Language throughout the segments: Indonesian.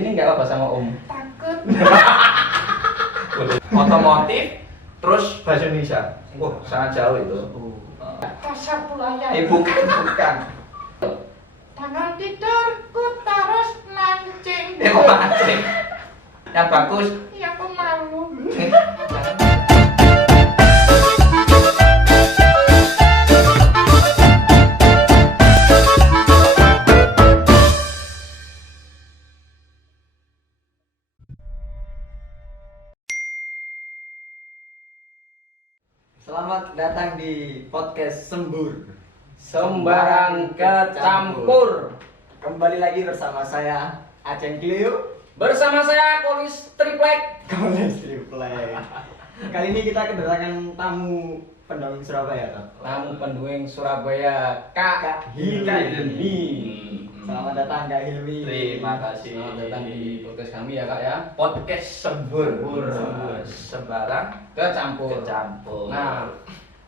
Sini nggak apa sama Om. Takut. Otomotif terus bahasa Indonesia. Wah, sangat jauh itu. Kasar pulanya. Bukan. Tangan tidurku terus mancing. Kok mancing? Yang bagus. Iya, aku malu. Selamat datang di podcast Sembur Sembarang kecampur. Kembali lagi bersama saya Aceng Cleo. Bersama saya Kolis Triplek. Kolis Triplek. Kali ini kita kedatangan tamu pendongeng Surabaya, Kak. Tamu pendongeng Surabaya, Kak Hilmi. Selamat datang Kak Hilmi. Terima kasih. Selamat datang di podcast kami ya Kak ya. Podcast Sembur. Sembur. Sembarang Kecampur. kecampur. Nah,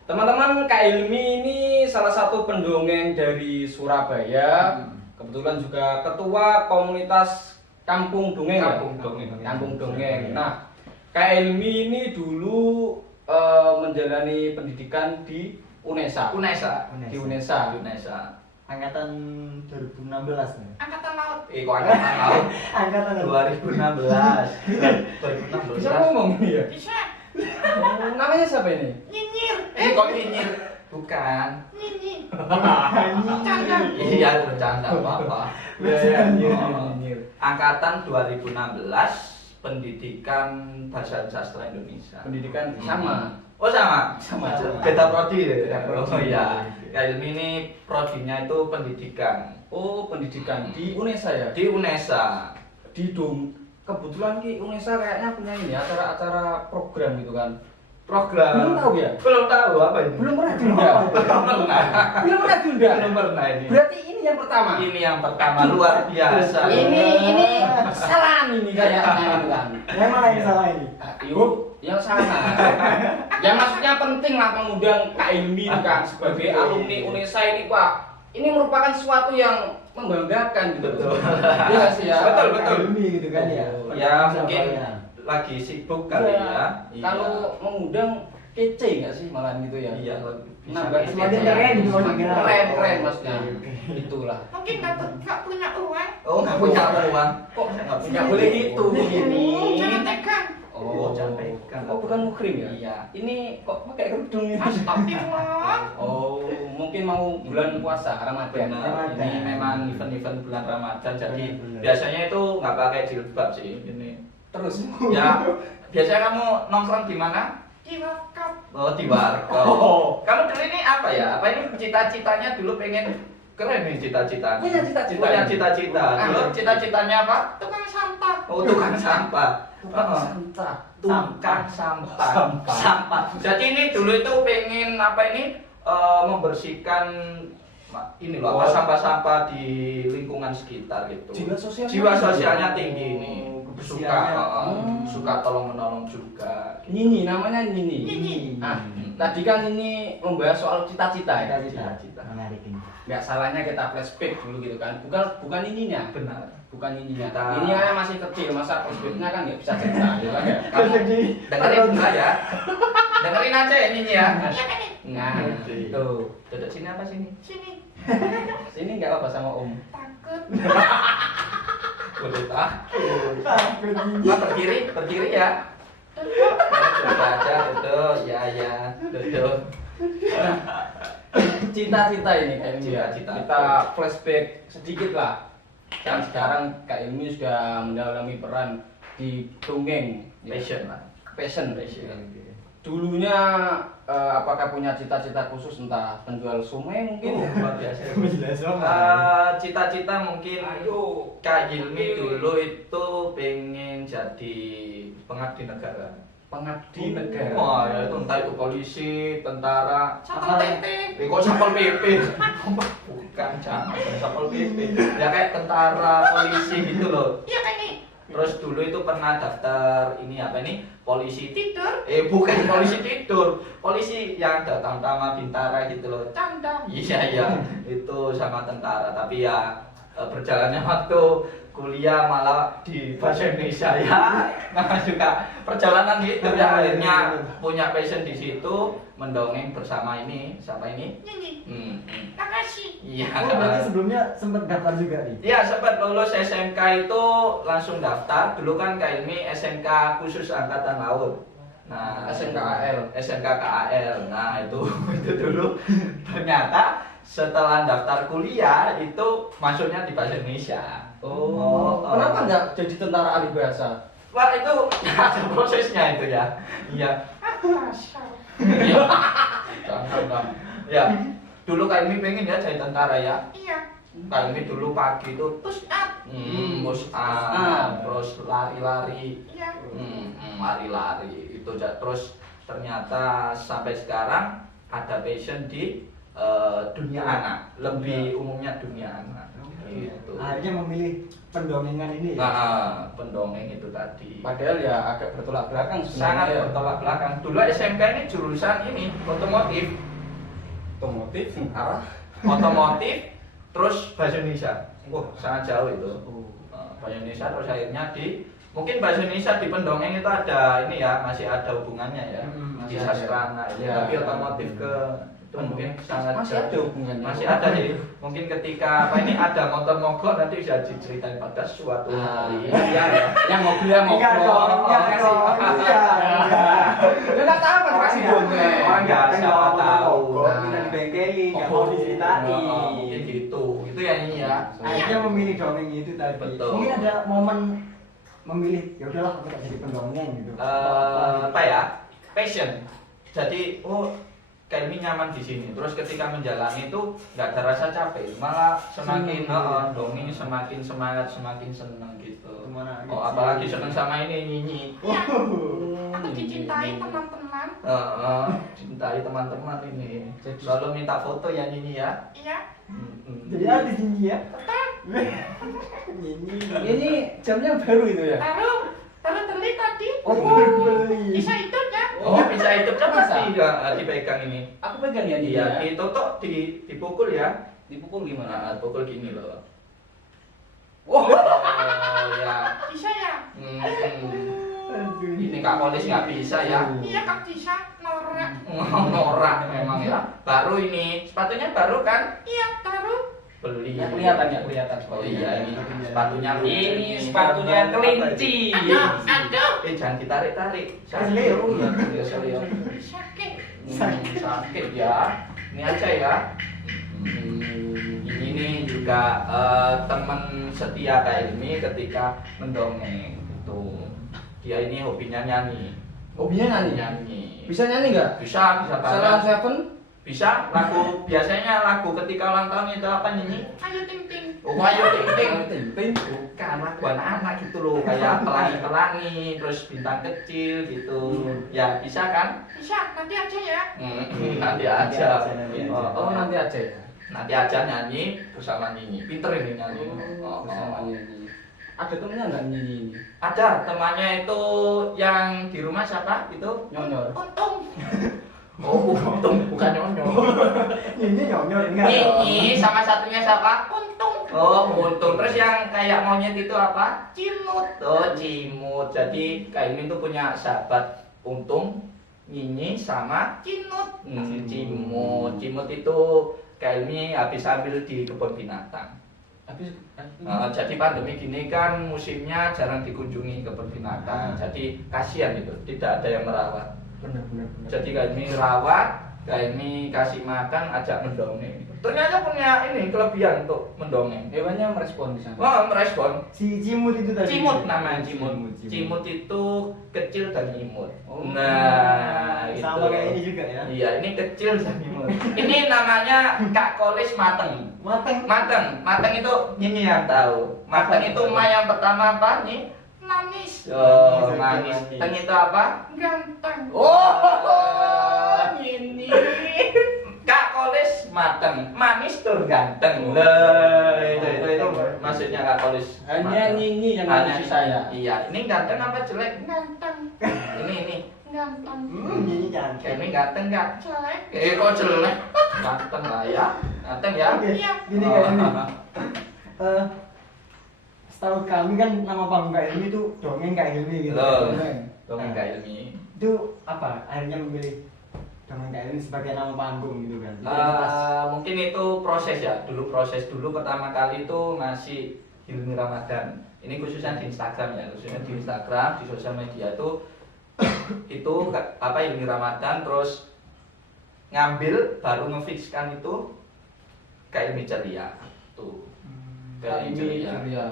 teman-teman, Kak Hilmi ini salah satu pendongeng dari Surabaya. Kebetulan juga ketua komunitas Kampung Dongeng. Kampung ya? Dongeng. Kampung Dongeng. Nah, Kak Hilmi ini dulu menjalani pendidikan di UNESA. Di UNESA. Angkatan 2016 nih. Angkatan laut. Kok angkatan laut? Angkatan 2016. Bisa ngomong ini ya? Bisa. Namanya siapa ini? Nyinyir. Kok nyinyir? Bukan. Nyinyir. Canda. Canda. Iya, bercanda apa-apa. Nyir. Angkatan 2016 Pendidikan Bahasa Sastra Indonesia. Pendidikan sama. Oh sama? Sama. Beda prodi ya? Beda prodi. Oh iya. Ya ini prodinya itu pendidikan. Oh, pendidikan di UNESA ya? Di UNESA. Di Dong. Kebetulan ki UNESA kayaknya punya ini acara-acara program gitu kan. Program. Belum tahu ya? Belum tahu apa ini? Belum pernah diundang. Belum pernah. Belum pernah diundang. Belum pernah ini. Berarti ini yang pertama. Ini yang pertama luar biasa. Ini kesalahan ini kayaknya itu kan. Yang mana yang salah ini? Yuk, yang sana. Yang maksudnya penting lah mengundang Kak Hilmi kan sebagai alumni UNESA ini Pak. Ini merupakan sesuatu yang membanggakan gitu. Betul. Iya nggak sih ya. Betul. Kak Hilmi gitu kan ya. Ya mungkin lagi sibuk kali ya. Iya. Kalau mengundang kece nggak sih malah gitu ya? Iya. Nambah Semakin kece. keren gitu, semakin keren. Keren maksudnya. Itulah. Mungkin nggak punya uang. Oh nggak punya uang. Kok nggak punya? nggak boleh gitu ini? Jangan tekan. Oh, jangan pegang. Oh, bukan muhrim ya? Iya. Ini kok pakai kerudung ini? Astagfirullah. Oh, mungkin mau bulan puasa Ramadan. Benar. Ini memang event-event bulan Ramadan, jadi Benar. biasanya itu nggak pakai jilbab sih ini. Terus Ya, biasanya kamu nongkrong di mana? Di wakaf. Oh, di warkop. Oh. Kamu dulu ini apa ya? Apa ini cita-citanya dulu pengen keren nih cita-citanya? Punya cita-cita. Punya cita-cita. Dulu cita-citanya apa? Tukang sampah. Oh, tukang sampah. Sampah. Tukang sampah. Sampah. Sampah. Jadi ini dulu itu pengen apa ini membersihkan ini loh apa sampah-sampah di lingkungan sekitar gitu. Jiwa sosialnya tinggi ini. Suka kebersihannya. suka tolong menolong juga. Nini, namanya Nini. Nini. Ah, tadi kan ini membahas soal cita-cita ya. Cita-cita. Menarik ini. Nggak salahnya kita flashback dulu gitu kan. Bukan ininya. Benar. Bukan ininya. Kita- Ini kan masih kecil, masa flashbacknya kan nggak bisa cerita gitu kan ya. Kamu dengerin dulu ya. Dengerin aja ya Nini ya. Iya kan nih? Nah, tuh. Duduk sini apa sini? Sini. Sini nggak apa sama Om. Takut. Boleh takut. Nah, berdiri ya. Duduk. Duduk aja, duduk. Ya, duduk. Cita-cita ini Kak Ilmi ya. Cita-cita. Kita flashback sedikit lah. Kan sekarang Kak Ilmi sudah mendalami peran di dongeng. ya. Passion. Passion. Dulunya apakah punya cita-cita khusus entah penjual somai mungkin? Luar biasa. Jelas Cita-cita mungkin Kak Hilmi dulu itu pengen jadi pengabdi negara. Pengabdi negara. Wah, ya itu entah itu polisi, tentara, Satpol PP. kok Satpol PP? Bukan, jangan Satpol PP. Ya kayak tentara, polisi gitu loh. Iya kan nih? Terus dulu itu pernah daftar ini apa ini? Polisi. Tidur. Bukan polisi tidur. Polisi yang datang sama bintara gitu loh. Canda. Iya, itu sama tentara. Tapi ya berjalannya waktu kuliah malah di bahasa Indonesia ya. Nah juga perjalanan gitu ya, akhirnya punya passion di situ mendongeng bersama ini siapa ini? Ini. Makasih. Iya. Oh, berarti sebelumnya sempat daftar juga nih. Iya, sempat lulus SMK itu langsung daftar. Dulu kan Kak Ilmi SMK khusus Angkatan Laut. Nah, SMK KAL. SMK KAL. Nah, itu dulu ternyata setelah daftar kuliah itu masuknya di bahasa Indonesia. Kenapa nggak jadi tentara ahli bahasa? Wah, itu ada prosesnya itu ya. Iya. Iya. Jangan. Ya. Dulu Kak Ilmi pengen ya jadi tentara ya. Iya. Kak Ilmi dulu pagi itu Push up. push up, terus lari-lari, Iya. lari-lari itu terus ternyata sampai sekarang ada passion di dunia anak, lebih umumnya dunia anak gitu. Akhirnya memilih pendongengan ini. Nah, pendongeng itu tadi Padahal ya agak bertolak belakang sangat sebenarnya. bertolak belakang. Dulu SMK ini jurusan ini otomotif, Otomotif arah. otomotif, terus bahasa Indonesia. Wah, sangat jauh itu. Bahasa Indonesia terus akhirnya di mungkin bahasa Indonesia di pendongeng itu ada ini ya, masih ada hubungannya ya. Di Masih ada. sastrana itu. Ya. Tapi otomotif ke itu mungkin sangat Masih jauh. ada hubungannya. Masih ada jadi mungkin ketika apa ini ada motor mogok nanti bisa diceritain pada suatu hari. Iya, ya. Yang mobilnya Enggak mogok. dong, enggak Kasih. dong. Iya. Lu nggak tahu kan kasih bonnet. Orang nggak siapa tahu. Kita dibengkeli, nggak mau diceritain. Mungkin gitu. Itu ya ini ya. Akhirnya memilih dongeng itu tadi. Betul. Mungkin ada momen memilih, ya udahlah aku tak jadi pendongeng gitu. Apa ya? Passion. Jadi kayak ini nyaman di sini. Terus ketika menjalani itu nggak ada rasa capek, malah semakin Seneng. dongeng semakin semangat, semakin seneng gitu. Kemana Oh, gitu. apalagi seneng sama ini nyanyi. Iya. Aku dicintai teman-teman. Cintai teman-teman ini. Selalu minta foto ya Nini ya. Iya. Jadi artis ini ya. Ini jamnya baru itu ya. Baru beli tadi. Oh, beli. Bisa itu ya? Oh bisa itu coba Bisa. dipegang ini. Aku pegang ya ini. Iya, Ya. ditutup dipukul ya. Dipukul gimana? Nah, pukul gini loh. Wah. Oh ya. Bisa ya? Ini Kak Polis nggak bisa ya. Iya Kak bisa. Norak. Norak memang ya. Baru ini sepatunya baru kan? Iya baru. Beli. Ya, kelihatan ya, kelihatan. Oh iya ini sepatunya. Ini sepatunya kelinci. Aduh. Jangan ditarik-tarik. Seleo. Ya seleo. Sakit. Sakit ya. Ini aja ya. Ini nih juga teman setia Kak Ilmi ketika mendongeng itu. Dia ini hobinya nyanyi. Hobinya nyanyi. Nyanyi. Bisa nyanyi nggak? Bisa Salah banget. Seven? Bisa lagu biasanya lagu ketika ulang tahun itu apa nyanyi? Ayo ting ting. Oh, ayo ting ting. Ting. Bukan lagu anak-anak gitu loh, kayak pelangi-pelangi, terus bintang kecil gitu. Ya bisa kan? Bisa. Nanti aja ya. Nanti aja. Oh, nanti aja ya. Nanti aja nyanyi bersama Nini. Pinter ini nyanyi. Bersama nyanyi. Ada temennya nggak nyanyi ini? Ada temannya itu yang di rumah siapa itu? Nyonyor. Untung. Oh, untung bukan Nyonyo. Ini nyonyor enggak? Nini sama satunya siapa? Untung. Oh, untung. Terus yang kayak monyet itu apa? Cimut. Oh, Cimut. Jadi Kak Imin tuh punya sahabat Untung, Nyinyi sama Cimut. Cimut. Cimut itu Kak Ilmi habis ambil di kebun binatang. Habis Jadi pandemi gini kan musimnya jarang dikunjungi kebun binatang. Jadi kasihan itu, tidak ada yang merawat. bener. Jadi Kak Ilmi rawat, Kak Ilmi kasih makan, ajak mendongeng. Ternyata punya ini kelebihan untuk mendongeng. Hewannya merespon di sana. Wah, merespon. Si Cimut itu tadi. Cimut namanya Cimut. Cimut itu kecil dan imut. Oh. Nah, itu. Sama kayak ini juga ya. Iya, ini kecil dan imut. Ini namanya Kak Kolis Mateng. Mateng. Mateng itu Nyinyi yang tahu. Mateng itu ma yang pertama apa nih? Manis. Oh, manis. Teng itu apa? Ganteng. Oh, Nyinyi. Kak Kolis mateng, manis tur ganteng. Lah, itu maksudnya Kak Kolis. Hanya mateng. Nyinyi yang Hanya ngurusi saya. Iya, ini ganteng apa jelek? Ganteng. Ini. Ganteng. Ini cantik. Ini ganteng nggak? Jelek. Kok jelek? Ganteng lah ya. Ganteng ya. Oke, Iya. gini kayak gini. setahu kami kan nama panggung Kak Hilmi itu dongeng Kak Hilmi gitu. Loh. Dongeng. Dongeng Nah, Kak Hilmi. Itu apa? Akhirnya memilih dongeng Kak Hilmi sebagai nama panggung gitu kan. Mungkin itu proses ya. Proses dulu pertama kali itu masih Hilmi Ramadan. Ini khususnya di Instagram ya, khususnya di Instagram, di sosial media itu apa Hilmi Ramadan, terus ngambil baru ngefixkan itu Kak Hilmi Ceria tuh. Kak Hilmi Ceria.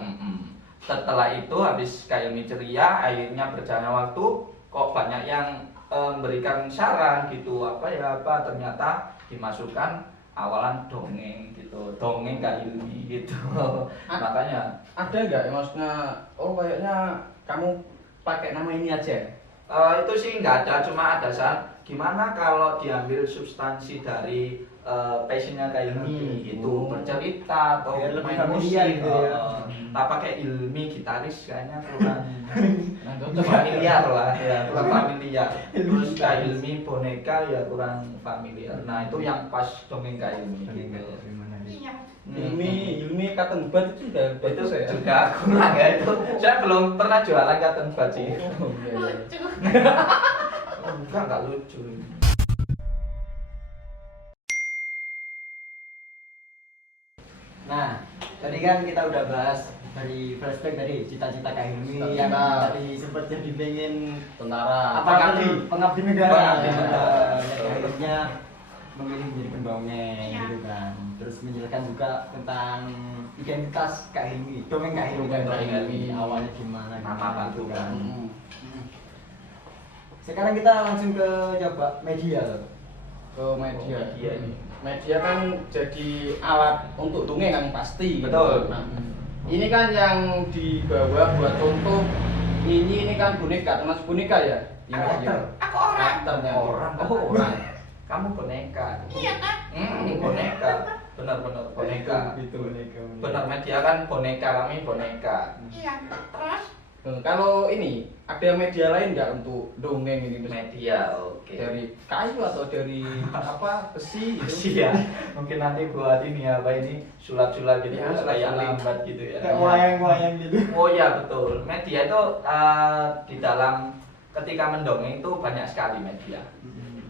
Setelah itu habis Kak Hilmi Ceria, akhirnya berjalan waktu kok banyak yang memberikan saran gitu apa ternyata dimasukkan awalan dongeng gitu, dongeng Kak Hilmi gitu. Makanya Ada nggak ya maksudnya? Oh kayaknya kamu pakai nama ini aja. itu sih nggak ada, cuma ada saat gimana kalau diambil substansi dari passionnya Kak Hilmi gitu, bercerita atau Biar lebih main familiar musik, gitu ya. tak pakai Hilmi gitaris kayaknya kurang familiar lah ya, kurang familiar. Terus Kak Hilmi boneka ya kurang familiar. Nah itu yang pas dongeng Kak Hilmi gitu. Iya. Hilmi cotton bud itu sudah Itu bagus ya. juga kurang ya itu. Saya belum pernah jualan cotton bud sih. Oh, iya, iya. Lucu. Bukan nggak lucu. Nah, tadi kan kita udah bahas dari flashback tadi cita-cita Kak Hilmi yang Cita-cita. tadi sempat jadi pengen Tentara. pengabdi negara. Pengabdi negara. Yang akhirnya memilih menjadi pendongeng Iya. gitu kan. Terus menjelaskan juga tentang identitas Kak Hilmi, dongeng Kak Hilmi, Dongeng Kak Kak Hilmi Hilmi. awalnya gimana Nama gitu panggung. kan. Mm. Sekarang kita langsung ke coba media loh. Ke media. Media ini. Media kan jadi alat untuk dongeng kan pasti. Betul. Nah, ini kan yang dibawa buat contoh ini kan boneka, termasuk boneka ya di media. Aku orang. Karakternya. Orang, Oh, orang. Kamu boneka. Iya kan? Boneka. Benar-benar boneka. Gitu boneka. Benar media kan boneka, kami boneka. Iya. Terus Kalau ini ada media lain nggak untuk dongeng ini Media, oke. dari kayu atau dari apa besi gitu? Iya, mungkin nanti buat ini apa ini sulap-sulap gitu, Ya, layang sulap-sulap. lambat gitu ya. Kayak wayang-wayang gitu. Oh ya betul, media itu di dalam ketika mendongeng itu banyak sekali media.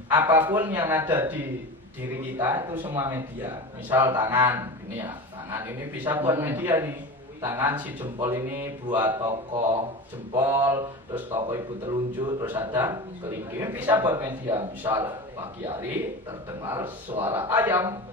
Apapun yang ada di diri kita itu semua media. Misal tangan, ini ya, tangan ini bisa buat media nih. Tangan si jempol ini buat toko jempol, terus toko ibu telunjuk, terus ada kelingking bisa buat media. Misal pagi hari terdengar suara ayam.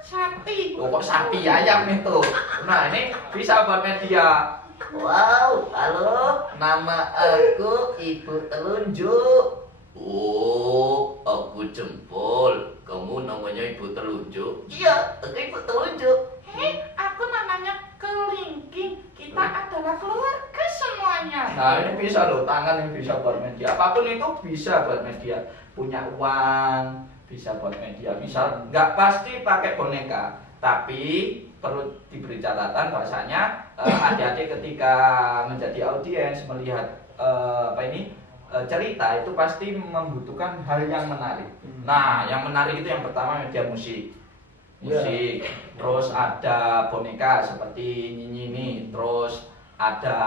sapi. Oh, kok sapi ayam itu? Nah ini bisa buat media. Wow, halo, nama aku Ibu Telunjuk. Oh, aku jempol. Kamu namanya Ibu Telunjuk? Iya, aku Ibu Telunjuk. Hei, aku namanya kelingking. Kita adalah keluarga semuanya. Nah ini bisa loh, tangan yang bisa buat media. Apapun itu bisa buat media. Punya uang bisa buat media. Misal nggak pasti pakai boneka, tapi perlu diberi catatan bahwasanya adik-adik ketika menjadi audiens melihat cerita itu pasti membutuhkan hal yang menarik. Nah yang menarik itu yang pertama media musik. Musik, terus ada boneka seperti Nyinyi ini, terus ada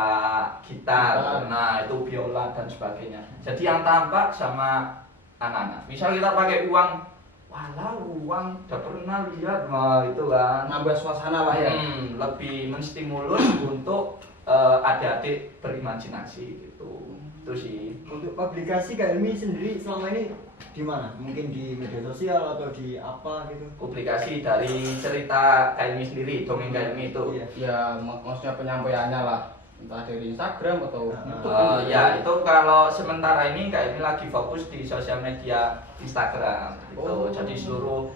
gitar, nah itu biola dan sebagainya. Jadi yang tampak sama anak-anak. Misal kita pakai uang, walau uang udah pernah lihat, nah itu kan Nambah suasana lah ya. lebih menstimulus untuk adik-adik berimajinasi gitu. Itu sih. Untuk publikasi Kak Hilmi sendiri selama ini di mana? Mungkin di media sosial atau di apa gitu? Publikasi dari cerita Kak Hilmi sendiri, dongeng Kak Hilmi itu. Iya. Ya maksudnya penyampaiannya lah, entah dari Instagram atau YouTube. Ya itu kalau sementara ini Kak Hilmi lagi fokus di sosial media Instagram gitu. Oh. Jadi seluruh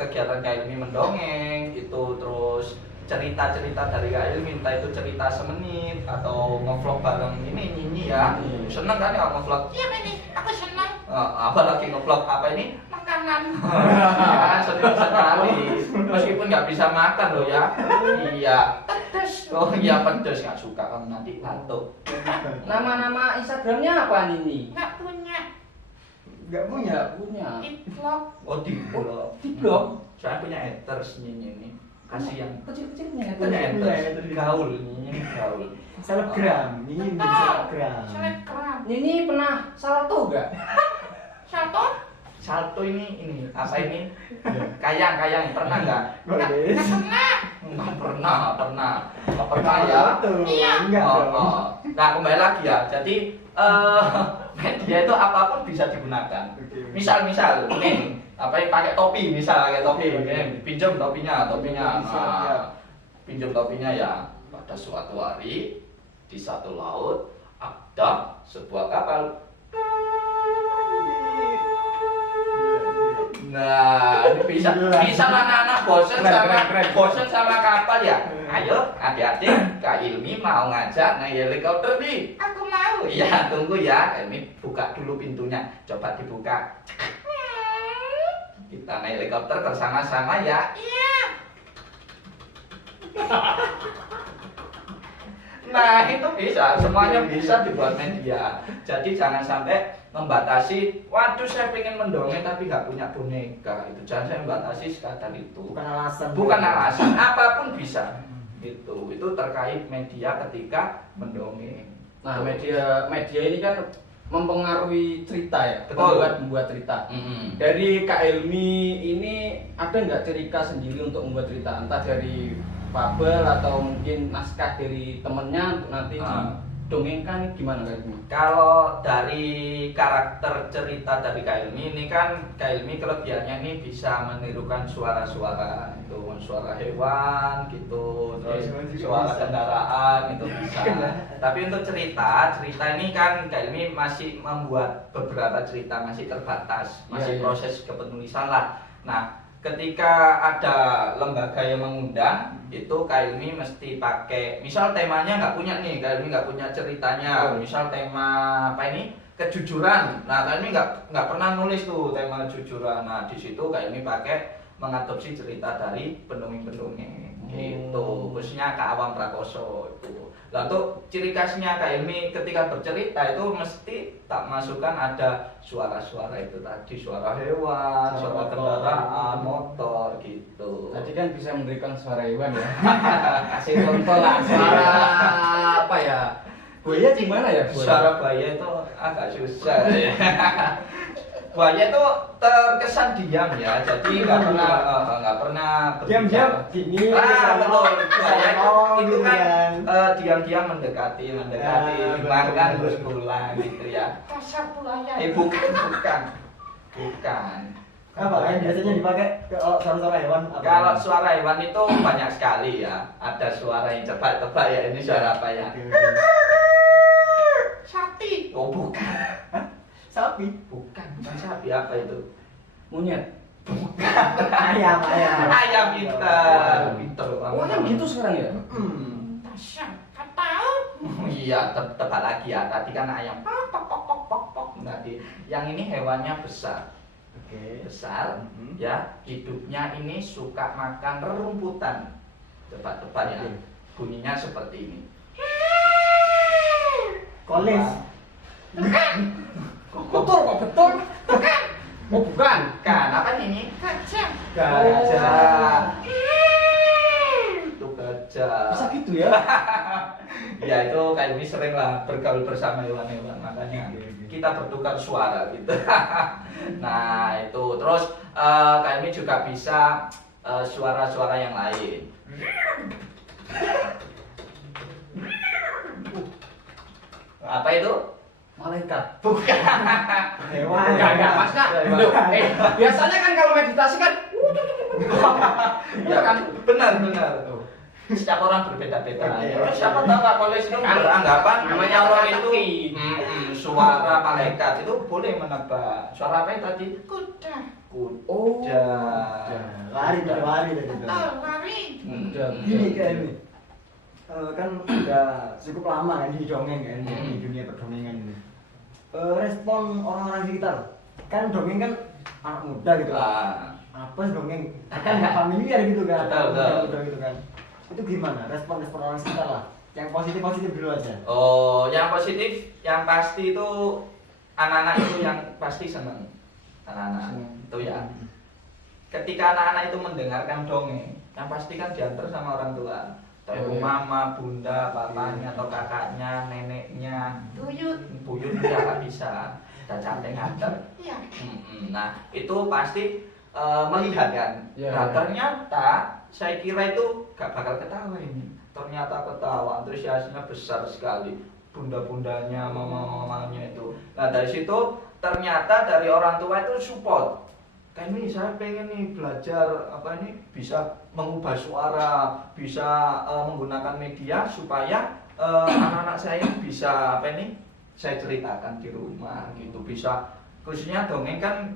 kegiatan Kak Hilmi mendongeng gitu, terus cerita-cerita dari Kak Hilmi, entah itu cerita semenit atau ngevlog bareng ini Nyinyi ya. Seneng kan ya ngevlog? Iya ini, aku senang Apalagi ngevlog apa ini? makanan. Ya, seneng sekali. Meskipun nggak bisa makan loh ya. Iya. Pedas. Oh iya pedes, nggak suka kamu nanti batuk. Nama-nama Instagramnya apa Nini? Nggak punya. Nggak punya. Nggak punya. Di vlog. Oh di blog. Di blog. Saya punya haters Nyinyi ini. kasih yang kecil-kecilnya gaul ini gaul. Selebgram, ini menjadi selebgram. Selebgram. Nini pernah salto gak? Satu? Salto ini apa ini? Kayang pernah nggak? Boleh. Nggak pernah. Nggak pernah ya. Iya. Enggak Oh, dong. oh. Nah kembali lagi ya. Jadi media itu apapun bisa digunakan. Oke. Misal nih apa yang pakai topi pakai topi, pinjam topinya. Nah, pinjam topinya ya. Pada suatu hari di satu laut ada sebuah kapal. Nah, ini bisa anak-anak bosen sama kapal ya. Ayo, adik-adik, Kak Ilmi mau ngajak naik helikopter nih. Aku mau. Iya, tunggu ya. Ini buka dulu pintunya. Coba dibuka. Kita naik helikopter bersama-sama ya. Iya. Nah, itu bisa. Semuanya bisa dibuat media. Jadi jangan sampai membatasi, waduh saya pengen mendongeng tapi nggak punya boneka. Itu jangan saya membatasi sekadar itu. Bukan alasan, apapun bisa. Itu terkait media ketika mendongeng. Nah, media ini kan mempengaruhi cerita ya, Betul. membuat cerita. Mm-mm. Dari Kak Ilmi ini ada nggak cerita sendiri untuk membuat cerita, entah dari fabel atau mungkin naskah dari temennya untuk nanti didongengkan, gimana Kak Ilmi? Kalau dari karakter cerita dari Kak Ilmi ini kan, Kak Ilmi kelebihannya ini bisa menirukan suara-suara itu, suara hewan gitu, terus suara kendaraan itu bisa. Tapi untuk cerita ini kan Kak Ilmi masih membuat beberapa cerita, masih terbatas, masih proses kepenulisan lah. Nah, ketika ada lembaga yang mengundang, itu Kak Ilmi mesti pakai, misal temanya nggak punya nih, Kak Ilmi nggak punya ceritanya, misal tema apa ini, kejujuran. Nah, Kak Ilmi nggak pernah nulis tuh tema kejujuran. Nah, di situ Kak Ilmi pakai mengadopsi cerita dari pendongeng-pendongeng gitu, khususnya Kak Awam Prakoso itu. Lah untuk ciri khasnya Kak Ilmi ketika bercerita itu mesti tak masukkan ada suara-suara itu tadi, suara hewan, suara kendaraan, motor gitu. Tadi kan bisa memberikan suara hewan ya. Kasih contoh lah, suara apa ya? Buaya gimana ya? Suara buaya itu agak susah ya. Buaya itu terkesan diam ya, jadi nggak pernah Diam-diam gini. betul. Buaya itu kan kan. diam-diam mendekati, makan terus pulang gitu ya. Kasar buaya. Bukan. Apa yang biasanya dipakai kalau suara-suara hewan? Apa? Kalau suara hewan itu banyak sekali ya. Ada suara yang cepat tebak ya. Ini suara apa ya? Sapi. Oh bukan. Sapi. Bukan sapi, apa itu? Monyet. Ayam. Ayam pinter Oh, kan gitu sekarang ya? Tasya. Kau tahu? Iya, tebak lagi ya. Tadi kan ayam. Pok. Tadi yang ini hewannya besar. Oke. Besar ya, hidupnya ini suka makan rerumputan. Tebak-tebak ya. Bunyinya seperti ini. Kolis. Kok betul? Oh bukan. Kan apa ini? Gajah. Gajah. Itu gajah. Bisa gitu ya? Ya itu kayak ini sering lah bergaul bersama hewan-hewan, makanya kita bertukar suara gitu. Nah itu terus kayak ini juga bisa suara-suara yang lain. Apa itu? Malaikat. Bukan. Hewan. Enggak, Mas Kak. Loh, biasanya kan kalau meditasi kan Ya kan benar. Setiap orang berbeda-beda. Terus siapa tahu Kak Kolis itu beranggapan namanya Allah orang itu suara malaikat itu boleh menebak. Suara apa itu tadi? Kuda. Kuda. Lari tadi itu. Betul, lari. Gini kayak ini. Kan udah cukup lama kan di dongeng kan, di dunia perdongengan ini. Respon orang-orang sekitar, kan dongeng kan anak muda gitu kan. Apa sih dongeng? Kan nggak familiar gitu kan, muda gitu kan. Itu gimana? Respon orang sekitar lah. Yang positif dulu aja. Oh, yang positif, yang pasti itu anak-anak itu yang pasti senang. Anak-anak itu ya. Ketika anak-anak itu mendengarkan dongeng, Yang pasti kan diantar sama orang tua. Atau Iya. mama, bunda, bapaknya atau kakaknya, neneknya, Buyut. buyut ya bisa. Cacatnya nganter. Iya. Nah itu pasti melihat kan. Ya, Nah ya. ternyata saya kira itu gak bakal ketawa ini. Ternyata ketawa, antusiasnya besar sekali. Bunda-bundanya, mama-mamanya itu. Nah dari situ ternyata dari orang tua itu support. Kayak ini saya pengen nih belajar apa ini bisa mengubah suara, bisa menggunakan media supaya anak-anak saya ini bisa apa ini saya ceritakan di rumah gitu, bisa khususnya dongeng kan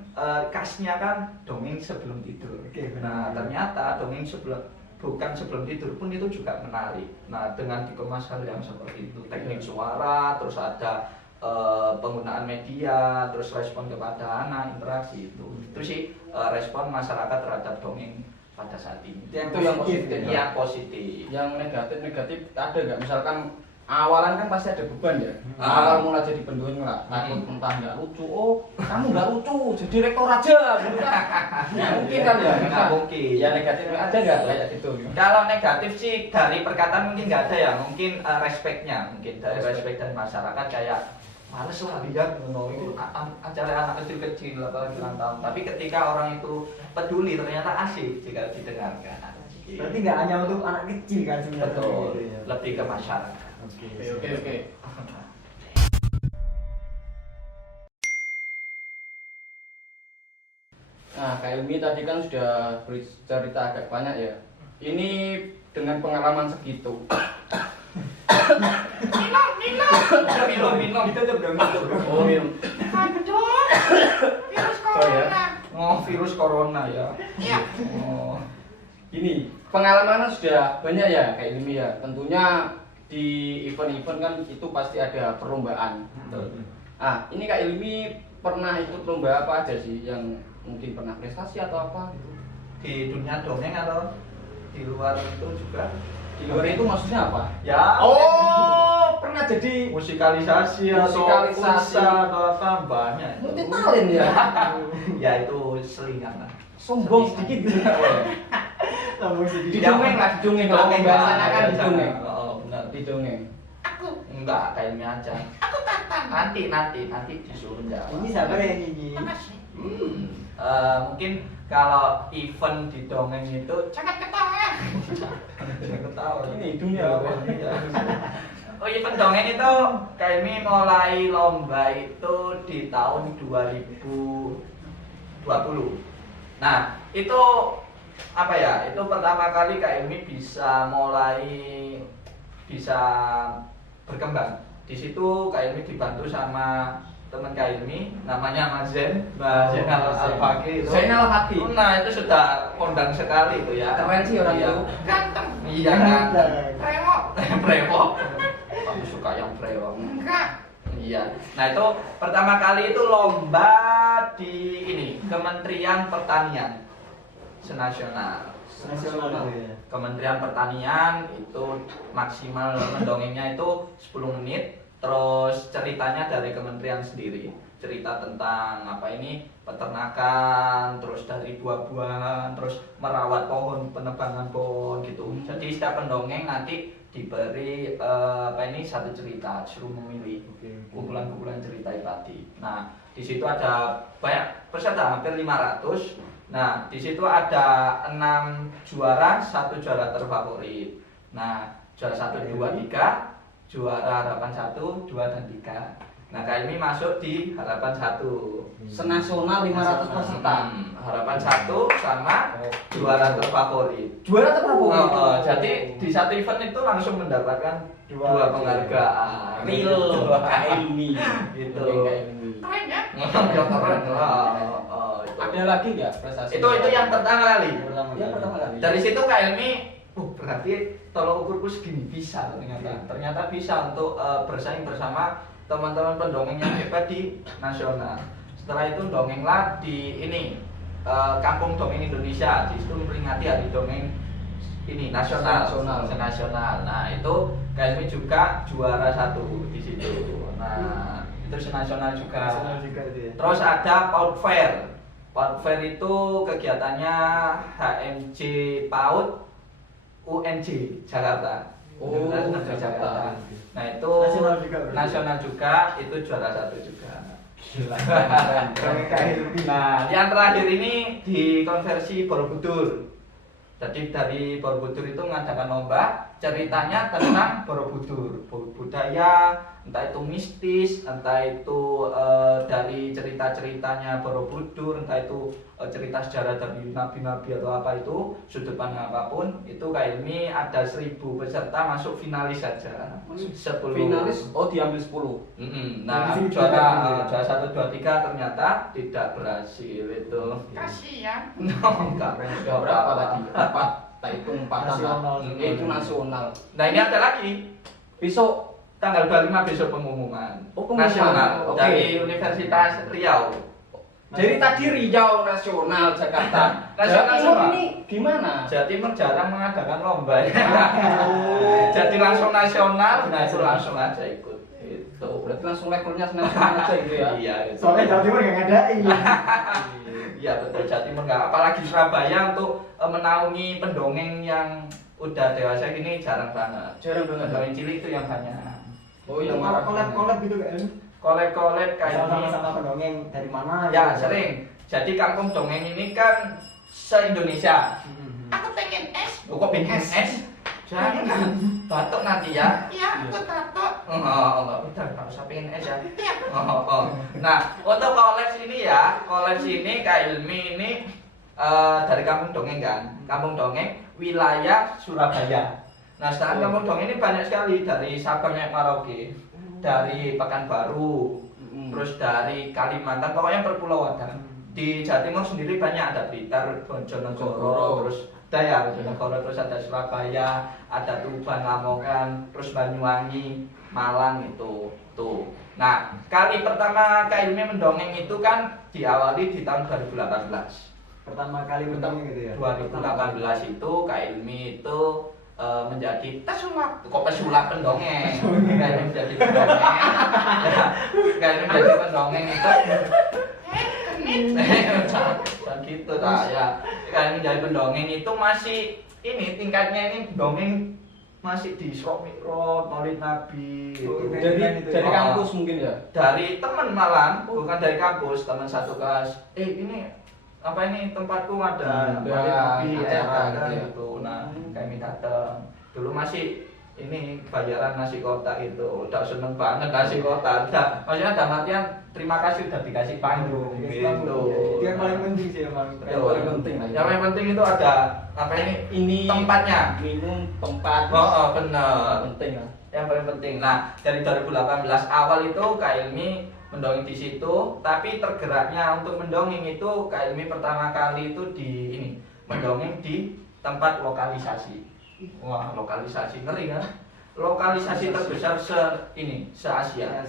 khasnya kan dongeng sebelum tidur. Oke, Nah benar. ternyata dongeng bukan sebelum tidur pun itu juga menarik. Nah dengan dikemas hal yang seperti itu, teknik suara, terus ada penggunaan media, terus respon kepada anak, interaksi itu sih respon masyarakat terhadap dongeng pada saat ini. Itu yang positif. Yang positif. Yang negatif ada nggak? Misalkan awalan kan pasti ada beban ya. Ah. Awal mulai jadi pendongeng lah, takut entah nggak lucu. Oh, kamu nggak lucu, jadi rektor aja. Gitu kan? Nggak mungkin kan ya? Nggak mungkin. Ya negatifnya ada nggak kayak gitu? Kalau negatif sih dari perkataan mungkin nggak ada ya, mungkin respectnya, mungkin dari respect dari masyarakat kayak males lah lihat itu acara anak kecil-kecil apalagi ulang tahun. Tapi ketika orang itu peduli ternyata asik jika didengarkan. Berarti nggak hanya untuk anak kecil kan sebenarnya. Betul, Gitu ya. lebih ke masyarakat. Oke. Nah, Kak Ilmi tadi kan sudah bercerita agak banyak ya. Ini dengan pengalaman segitu. Minum. Kita tuh dong, itu dong. Oh, minum. Aduh. Virus corona. Oh, virus corona ya. Iya. Oh. Ini pengalaman sudah banyak ya Kak Ilmi ya. Tentunya di event-event kan itu pasti ada perlombaan. Ah, ini Kak Ilmi pernah ikut lomba apa aja sih yang mungkin pernah prestasi atau apa gitu? Di dunia dongeng atau di luar itu juga? Di luar itu maksudnya apa? Ya. Oh, pernah jadi Musikalisasi Musikalisasi. atau atau apa banyak. multi talent ya. Ya itu selingan lah. Sombong sedikit gitu. Lambung sedikit. Didongeng lah, didongeng lah. Bahasanya kan didongeng. Oh, benar. Didongeng. Aku. Enggak, kayaknya aja. Aku Tatang. Nanti disuruh jawab. Ini siapa yang nyanyi? Makasih. Mungkin kalau event di dongeng itu Jangan ketawa. jangan ketawa. Ini dunia loh. Oh, event dongeng itu kami mulai lomba itu di tahun 2020. Nah, itu apa ya? Itu pertama kali KMI bisa berkembang. Di situ KMI dibantu sama teman KMI namanya Mas Zen, Mas Zainal Al-Faqih itu. Zainal Al-Faqih. Nah, itu sudah kondang sekali itu ya. Keren sih orang Iya. itu. Ganteng. Iya kan. Remo. Brewok. Aku suka yang brewok. Enggak. Iya. Nah, itu pertama kali itu lomba di ini Kementerian Pertanian senasional. Nasional itu ya. Kementerian Pertanian itu maksimal mendongengnya itu 10 menit. Terus ceritanya dari kementerian sendiri, cerita tentang apa ini peternakan, terus dari buah-buahan, terus merawat pohon, penebangan pohon gitu. Jadi setiap pendongeng nanti diberi apa ini satu cerita, suruh memilih kumpulan-kumpulan cerita tadi. Nah, di situ ada banyak peserta, hampir 500. Nah, di situ ada 6 juara, 1 juara terfavorit. Nah, juara 1, 2, 3, juara harapan 1, 2, dan 3. Nah, kami masuk di harapan 1. Senasional 500 peserta. Harapan 1 sama juara terfavorit. Juara terfavorit. Jadi di satu event itu langsung mendapatkan dua penghargaan. Real Kak Ilmi. Gitu. Kak Ilmi. Keren ya? Ya, keren lah. Itu. Ada lagi nggak prestasi? Itu yang pertama kali. Yang pertama kali. Dari situ Kak Elmi, berarti tolong ukurku segini bisa ternyata. Ternyata bisa untuk bersaing bersama teman-teman pendongeng yang hebat di nasional. Setelah itu dongenglah di ini Kampung Dongeng Indonesia. Di situ memperingati Hari Dongeng ini nasional. Nah, itu Kak Elmi juga juara 1 di situ. Nah, itu senasional juga. Nasional juga itu ya. Terus ada PAUD Fair. PAUD Fair itu kegiatannya HMJ PAUD UNJ Jakarta. Oh, Universitas Negeri Jakarta. Nah itu Nasional juga berarti? nasional juga, itu juara 1 juga. Gila. Nah, yang terakhir ini dikonversi Borobudur. Jadi dari Borobudur itu mengadakan lomba, ceritanya tentang Borobudur, budaya, entah itu mistis, entah itu dari cerita-ceritanya Borobudur, entah itu cerita sejarah dari nabi-nabi atau apa itu, sudut pandang apapun, itu Kak Ilmi ada 1.000 peserta masuk finalis saja. 10 Finalis, oh diambil 10. Nah, Jadi juara 1, 2, 3 ternyata tidak berhasil itu. Kasihan. Enggak. Sudah berapa tadi? 4, tak hitung 4 Nasional. Itu nasional. Nah, ini ada lagi. Besok Tanggal 25 besok pengumuman. Oh, pengumuman. Nasional Oke. dari Universitas Riau. jadi tadi Riau nasional Jakarta. Nasional Jawa Timur semua. ini gimana? Jawa Timur jarang mengadakan lomba. Jadi langsung nasional, nah itu langsung aja ikut. Itu. Berarti langsung levelnya nasional aja gitu ya. Iya, itu. Soalnya Jawa Timur nggak ngadain. Iya betul, Jawa Timur nggak. Apalagi Surabaya untuk menaungi pendongeng yang udah dewasa gini jarang banget. Jarang banget. Pendongeng cilik itu yang banyak. Oh yang Kolab gitu kan? Kolek-kolek kayak ini. Sama-sama pendongeng dari mana? Ya gitu. sering. Jadi kampung dongeng ini kan se-Indonesia. Aku pengen es. Kok pengen es? Jangan batuk nanti ya. Iya, aku takut. Enggak usah pengen es ya. Iya. Nah, untuk koleksi ini ya, koleksi ini Kak Ilmi ini dari kampung dongeng kan, kampung dongeng wilayah Surabaya. Nah, sedangkan kampung dongeng ini banyak sekali dari Sabang sampai Merauke, dari Pekanbaru, terus dari Kalimantan, pokoknya perpulauan kan. Di Jawa Timur sendiri banyak, ada Blitar, Bojonegoro, terus Daya, Bojonegoro, terus ada Surabaya, ada Tuban, Lamongan, terus Banyuwangi, Malang itu tuh. Nah, kali pertama Kak Ilmi mendongeng itu kan diawali di tahun 2018. Pertama kali pendongeng gitu ya. 2018 itu Kak Ilmi itu menjadi Pesulap. kok pesulap pendongeng. Kak Ilmi menjadi pendongeng. Kak Ilmi menjadi pendongeng itu Genit. dan gitu tak ya. Kak Ilmi menjadi pendongeng itu masih ini tingkatnya ini dongeng masih di Isra Mi'raj, Maulid Nabi gitu. Jadi dari kampus mungkin ya. Dari teman malah, bukan dari kampus, teman satu kelas. Ini apa ini tempatku ada Hmm, Maulid Nabi acara ada gitu ya. gitu. Nah, kami datang. Dulu masih ini bayaran nasi kotak itu, udah seneng banget nasi kotak. Maksudnya dalam artian terima kasih udah dikasih panggung gitu. Itu yang paling penting sih, yang paling Yang paling penting lah. Yang paling penting itu ada apa ini tempatnya. Minum tempat. Benar. Penting lah. Yang paling penting. Nah, dari 2018 awal itu Kak Ilmi mendongeng di situ, tapi tergeraknya untuk mendongeng itu Kak Ilmi pertama kali itu di ini, mendongeng di tempat lokalisasi. Wah, lokalisasi ngeri kan? Lokalisasi terbesar se-Asia.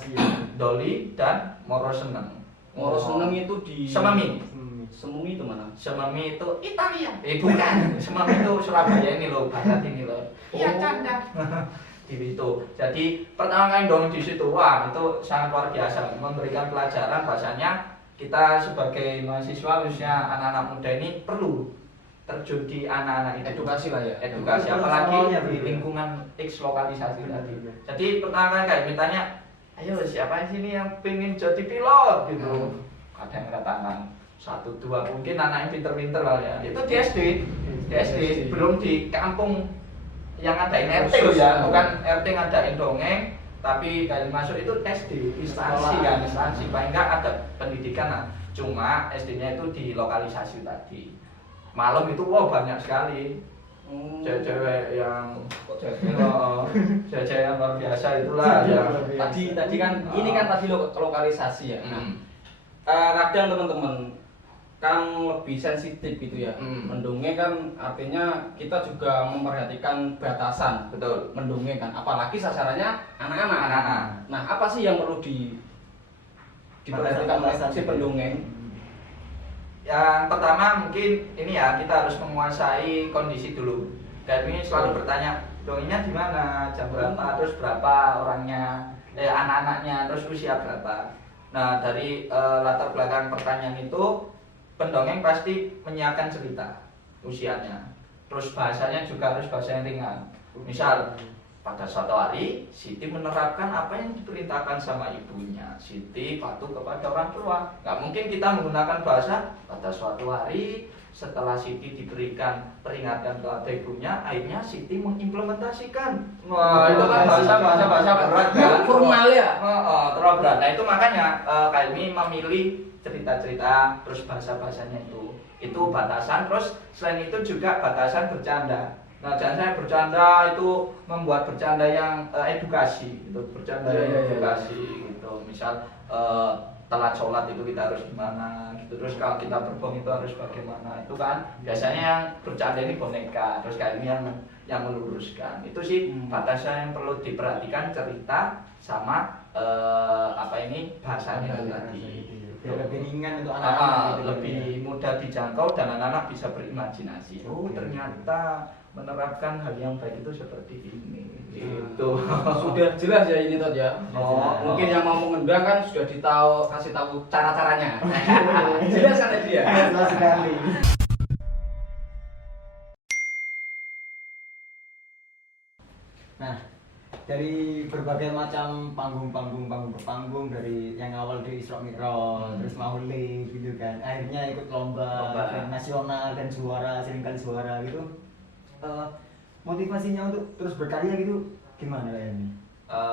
Doli dan Moro Seneng. Moro Seneng itu di Sememi. Sememi itu mana? Sememi itu Italia. bukan. Sememi itu Surabaya ini loh, barat ini loh. Iya, canda. Di situ. Jadi pertama kali dongeng di situ, wah itu sangat luar biasa, memberikan pelajaran bahasanya kita sebagai mahasiswa khususnya anak-anak muda ini perlu terjun di anak-anak itu. Edukasi lah ya. Edukasi, apalagi di lingkungan X lokalisasi tadi. Jadi pertama kali kayak mintanya, ayo siapa di sini yang pengen jadi pilot gitu. Ada yang angkat tangan. 1, 2 mungkin anak yang pinter-pinter lah ya. Itu di SD, belum di kampung yang ngadain RT loh ya, bukan RT ngadain dongeng, tapi kalian masuk itu SD, instansi kan, instansi paling enggak ada pendidikan lah. Cuma SD-nya itu di lokalisasi tadi. Malam itu wow banyak sekali cewek-cewek yang cewek-cewek yang luar biasa itulah ya. Tadi kan ini kan tadi lokalisasi ya. Kadang teman-teman kan lebih sensitif gitu ya. Mendongeng kan artinya kita juga memperhatikan batasan. Betul. Mendongeng kan, apalagi sasarannya anak-anak. Nah, apa sih yang perlu diperhatikan oleh si pendongeng? Yang pertama mungkin ini ya, kita harus menguasai kondisi dulu. Dan ini selalu bertanya, dongengnya di mana, jam berapa, terus berapa orangnya, anak-anaknya, terus usia berapa. Nah, dari latar belakang pertanyaan itu, pendongeng pasti menyiapkan cerita usianya. terus bahasanya juga harus bahasa yang ringan. Misal pada suatu hari Siti menerapkan apa yang diperintahkan sama ibunya. Siti patuh kepada orang tua. Nggak mungkin kita menggunakan bahasa pada suatu hari setelah Siti diberikan peringatan kepada ibunya, akhirnya Siti mengimplementasikan. Wah, itu kan bahasa berat kan? Formal ya. Terlalu berat. Nah itu makanya kami memilih cerita-cerita terus bahasa-bahasanya itu batasan. Terus selain itu juga batasan bercanda. Nah, jangan saya bercanda itu membuat bercanda yang edukasi, gitu. Bercanda yang edukasi, gitu. Misal telat sholat itu kita harus gimana, gitu. Terus kalau kita berbohong itu harus bagaimana, itu kan biasanya yang bercanda ini boneka, terus kayak ini yang meluruskan. Itu sih batasan yang perlu diperhatikan cerita sama bahasanya itu tadi. Biar lebih ringan untuk anak-anak. Lebih mudah dijangkau dan anak-anak bisa berimajinasi. Oh ternyata menerapkan hal yang baik itu seperti ini. Gitu. Sudah jelas ya ini Tot ya. Mungkin yang mau mengundang kan sudah kasih tahu cara-caranya. Jelas kan tadi ya? Jelas sekali. Nah, dari berbagai macam panggung dari yang awal dari Isra Mi'raj, terus Maulid gitu kan, akhirnya ikut lomba event nasional dan seringkali juara gitu. Motivasinya untuk terus berkarya gitu gimana ya ini?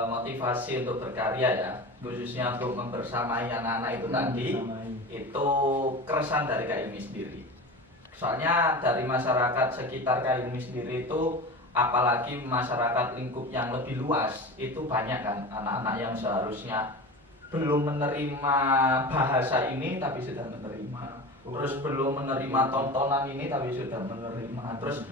Motivasi untuk berkarya ya, khususnya untuk membersamai anak-anak itu tadi, itu keresahan dari Kak Ilmi sendiri. Soalnya dari masyarakat sekitar Kak Ilmi sendiri itu, apalagi masyarakat lingkup yang lebih luas, itu banyak kan anak-anak yang seharusnya belum menerima bahasa ini tapi sudah menerima, terus belum menerima tontonan ini tapi sudah menerima, terus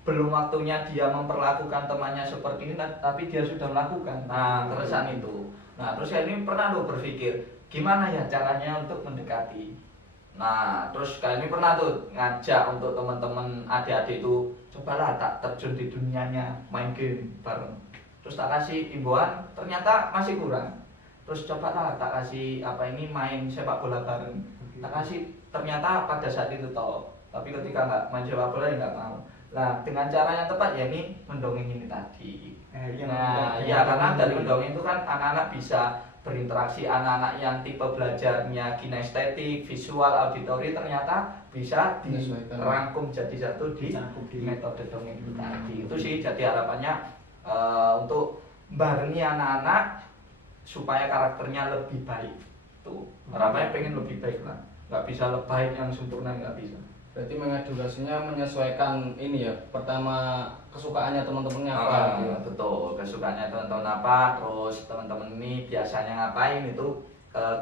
belum waktunya dia memperlakukan temannya seperti ini tapi dia sudah melakukan. Nah keresahan itu. Nah terus saya ini pernah tuh berpikir gimana ya caranya untuk mendekati. Nah terus kali ini pernah tuh ngajak untuk teman-teman adik-adik itu, cobalah tak terjun di dunianya main game bareng. Terus tak kasih imbauan, ternyata masih kurang. Terus cobalah tak kasih main sepak bola bareng. Tak kasih, ternyata pada saat itu toh. Tapi ketika nggak main sepak bola ya nggak mau. Nah dengan cara yang tepat ya ini mendongeng ini tadi. Karena dari mendongeng itu kan anak-anak bisa berinteraksi, anak-anak yang tipe belajarnya kinestetik, visual, auditori ternyata bisa dirangkum jadi satu di metode dongeng itu tadi. Itu sih jadi harapannya untuk barengi anak-anak supaya karakternya lebih baik. Tuh harapannya pengen lebih baik lah, nggak bisa lebay yang sempurna, nggak bisa. Berarti mengedukasinya menyesuaikan ini ya, pertama kesukaannya teman-temannya apa gitu. Betul, kesukaannya teman-teman apa, terus teman-teman ini biasanya ngapain itu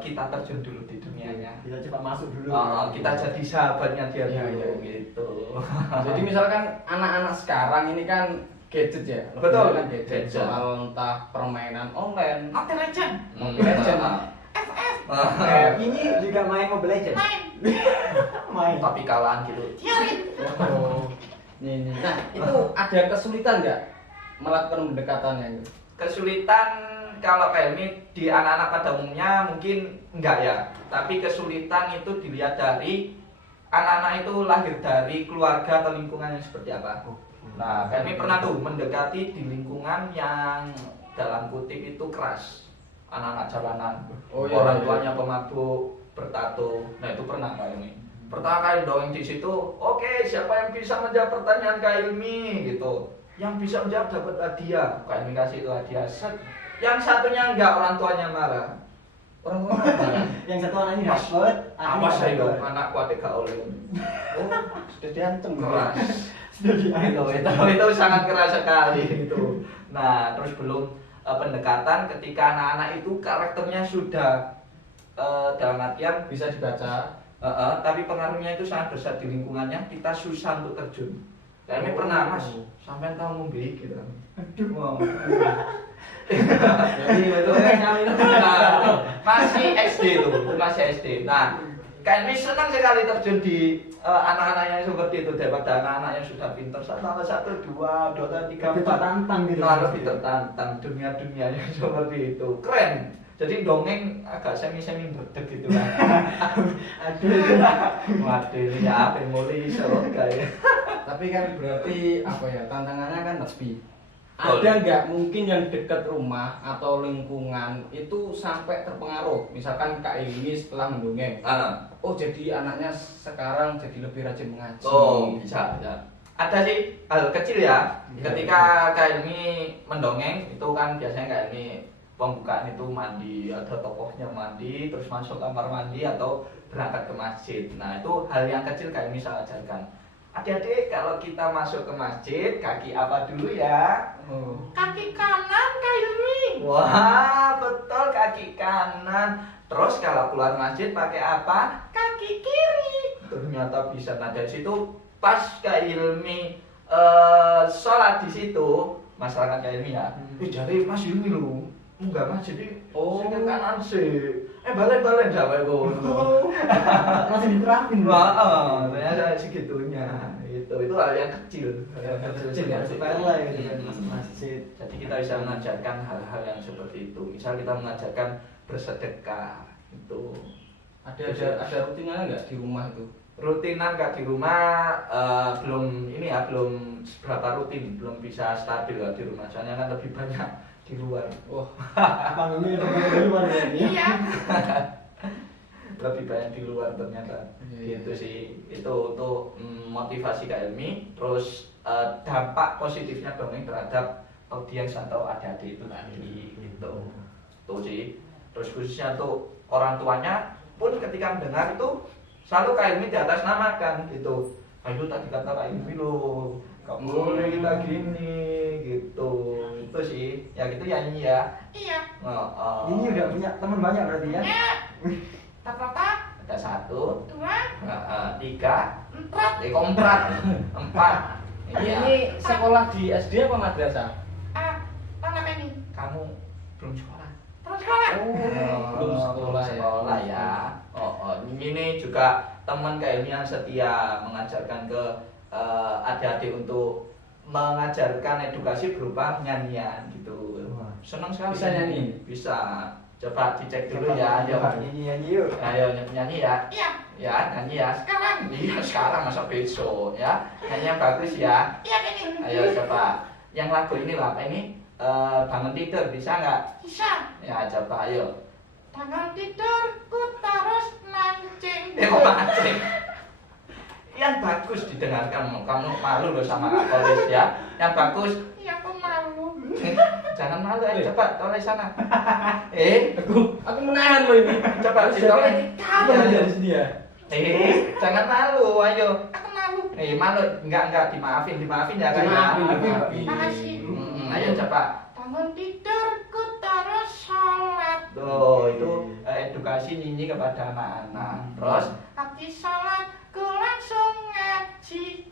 kita terjun dulu di dunianya. Kita coba masuk dulu. Kita jadi sahabatnya dia dulu gitu. Jadi misalkan anak-anak sekarang ini kan gadget ya. Betul kan gadget. Soal entah permainan online, Mobile Legend. FF. Ini juga main Mobile Legends. Main. Tapi kalahan gitu. Tiarin. Nih. Nah, itu ada kesulitan nggak melakukan pendekatannya itu? Kesulitan kalau kayak ini di anak-anak pada umumnya mungkin enggak ya. Tapi kesulitan itu dilihat dari anak-anak itu lahir dari keluarga atau lingkungan yang seperti apa. Nah, kami pernah tuh mendekati di lingkungan yang dalam kutip itu keras. Anak-anak jalanan, orang tuanya pemabuk, bertato. Nah itu pernah Kak Ilmi. Pertama kali dongeng di situ, oke, siapa yang bisa menjawab pertanyaan Kak Ilmi gitu. Yang bisa menjawab dapat hadiah. Kak Ilmi kasih itu hadiah. Yang satunya enggak, orang tuanya marah. Orang tuanya marah. Yang satu anak ini dapat, awas saya anakku ada gak oleh. Sudah diancam keras. Itu sangat keras sekali itu. Nah terus belum pendekatan ketika anak-anak itu karakternya sudah dalam artian bisa dibaca, tapi pengaruhnya itu sangat besar di lingkungannya, kita susah untuk terjun. Kami pernah Mas, sampai tahu membeli gitu. Aduh mau. Jadi itu masih SD tuh, masih SD. Nah, kami senang sekali terjun di anak-anak yang seperti itu daripada anak-anak yang sudah pintar. Satu, dua, tiga, empat. Tertantang gitu. Lebih tertantang dunia-dunia yang seperti itu. Keren. Jadi dongeng agak semi-semi berdek gitu kan. Waduh ya apa mulai iso kayak. tapi kan berarti apa ya, tantangannya kan lebih. Betul. Ada nggak mungkin yang dekat rumah atau lingkungan itu sampai terpengaruh? Misalkan Kak Ilmi setelah mendongeng, oh jadi anaknya sekarang jadi lebih rajin mengaji. Oh, bisa. Ada sih hal kecil ya. Ketika Kak Ilmi mendongeng itu kan biasanya Kak Ilmi pembukaan itu mandi, ada tokohnya mandi, terus masuk kamar mandi atau berangkat ke masjid. Nah itu hal yang kecil Kak Ilmi saya ajarkan. Adik-adik kalau kita masuk ke masjid, kaki apa dulu ya? Kaki kanan Kak Ilmi. Wah, betul kaki kanan. Terus kalau keluar masjid pakai apa? Kaki kiri. Ternyata bisa. Nah dari situ pas Kak Ilmi sholat di situ, masyarakat Kak Ilmi ya. Jadi Mas Ilmi lu, munggah masjid ini. Oh. Sing kanan sih. Balik-balik sampai kono. Langsung diterapin. Wah, ternyata segitunya. Itu hal yang kecil. Hal yang kecil ya. Sepele gitu kan masuk masjid. Jadi kita bisa mengajarkan hal-hal yang seperti itu. Misal kita mengajarkan bersedekah itu. Ada rutinnya nggak di rumah itu? Rutinan Kak di rumah belum ini ya, belum seberapa rutin, belum bisa stabil ya di rumah. Soalnya kan lebih banyak di luar. Wah, Panggungnya di luar ya. Iya. Lebih banyak di luar ternyata. Iya. Gitu sih. Itu untuk motivasi Kak Ilmi. Terus dampak positifnya dongeng terhadap audiens atau adik-adik itu tadi gitu. Itu sih. Terus khususnya untuk orang tuanya pun ketika mendengar itu selalu Kak Ilmi di atas namakan gitu. Ayo tadi kata Kak Ilmi loh, gak boleh kita gini gitu. Itu sih. Ya gitu ya ini ya. Iya. Ini udah punya teman banyak berarti ya. Ya. Berapa? Ada 1, 2, 3, 4. kok 4. ini sekolah di SD apa madrasah? Mana ini? Kamu belum sekolah. Terus sekolah. Belum sekolah ya. Sekolah ya. Ini juga teman Kak Ilmi yang setia mengajarkan ke adik-adik untuk mengajarkan edukasi berupa nyanyian gitu. Wah. Senang sekali. Bisa nyanyi? Bisa. Coba dicek dulu ya. Ayo. Nyanyi yuk. Ayo nyanyi ya. Iya. Ya, nyanyi ya. Sekarang. Iya, sekarang masa besok ya. Nyanyi yang bagus ya. Iya ini. Ayo coba. Yang lagu ini lah apa ini? Bangun tidur bisa nggak? Bisa. Ya coba ayo. Tangan tidurku terus mancing. Kok mancing? Yang bagus didengarkan. Kamu malu loh sama Kak Kolis ya. Yang bagus. Iya aku malu. Jangan malu ya. Coba toleh sana. Aku menahan loh ini. Coba ditoleh. Kamu aja di sini ya. Jangan malu. Ayo. Aku malu. Malu. Enggak dimaafin ya Kak. Dimaafin. Makasih. Ayo coba. Bangun tidurku terus sholat. Tuh, itu edukasi nyanyi kepada anak-anak. Terus, Habis sholatku langsung ngaji.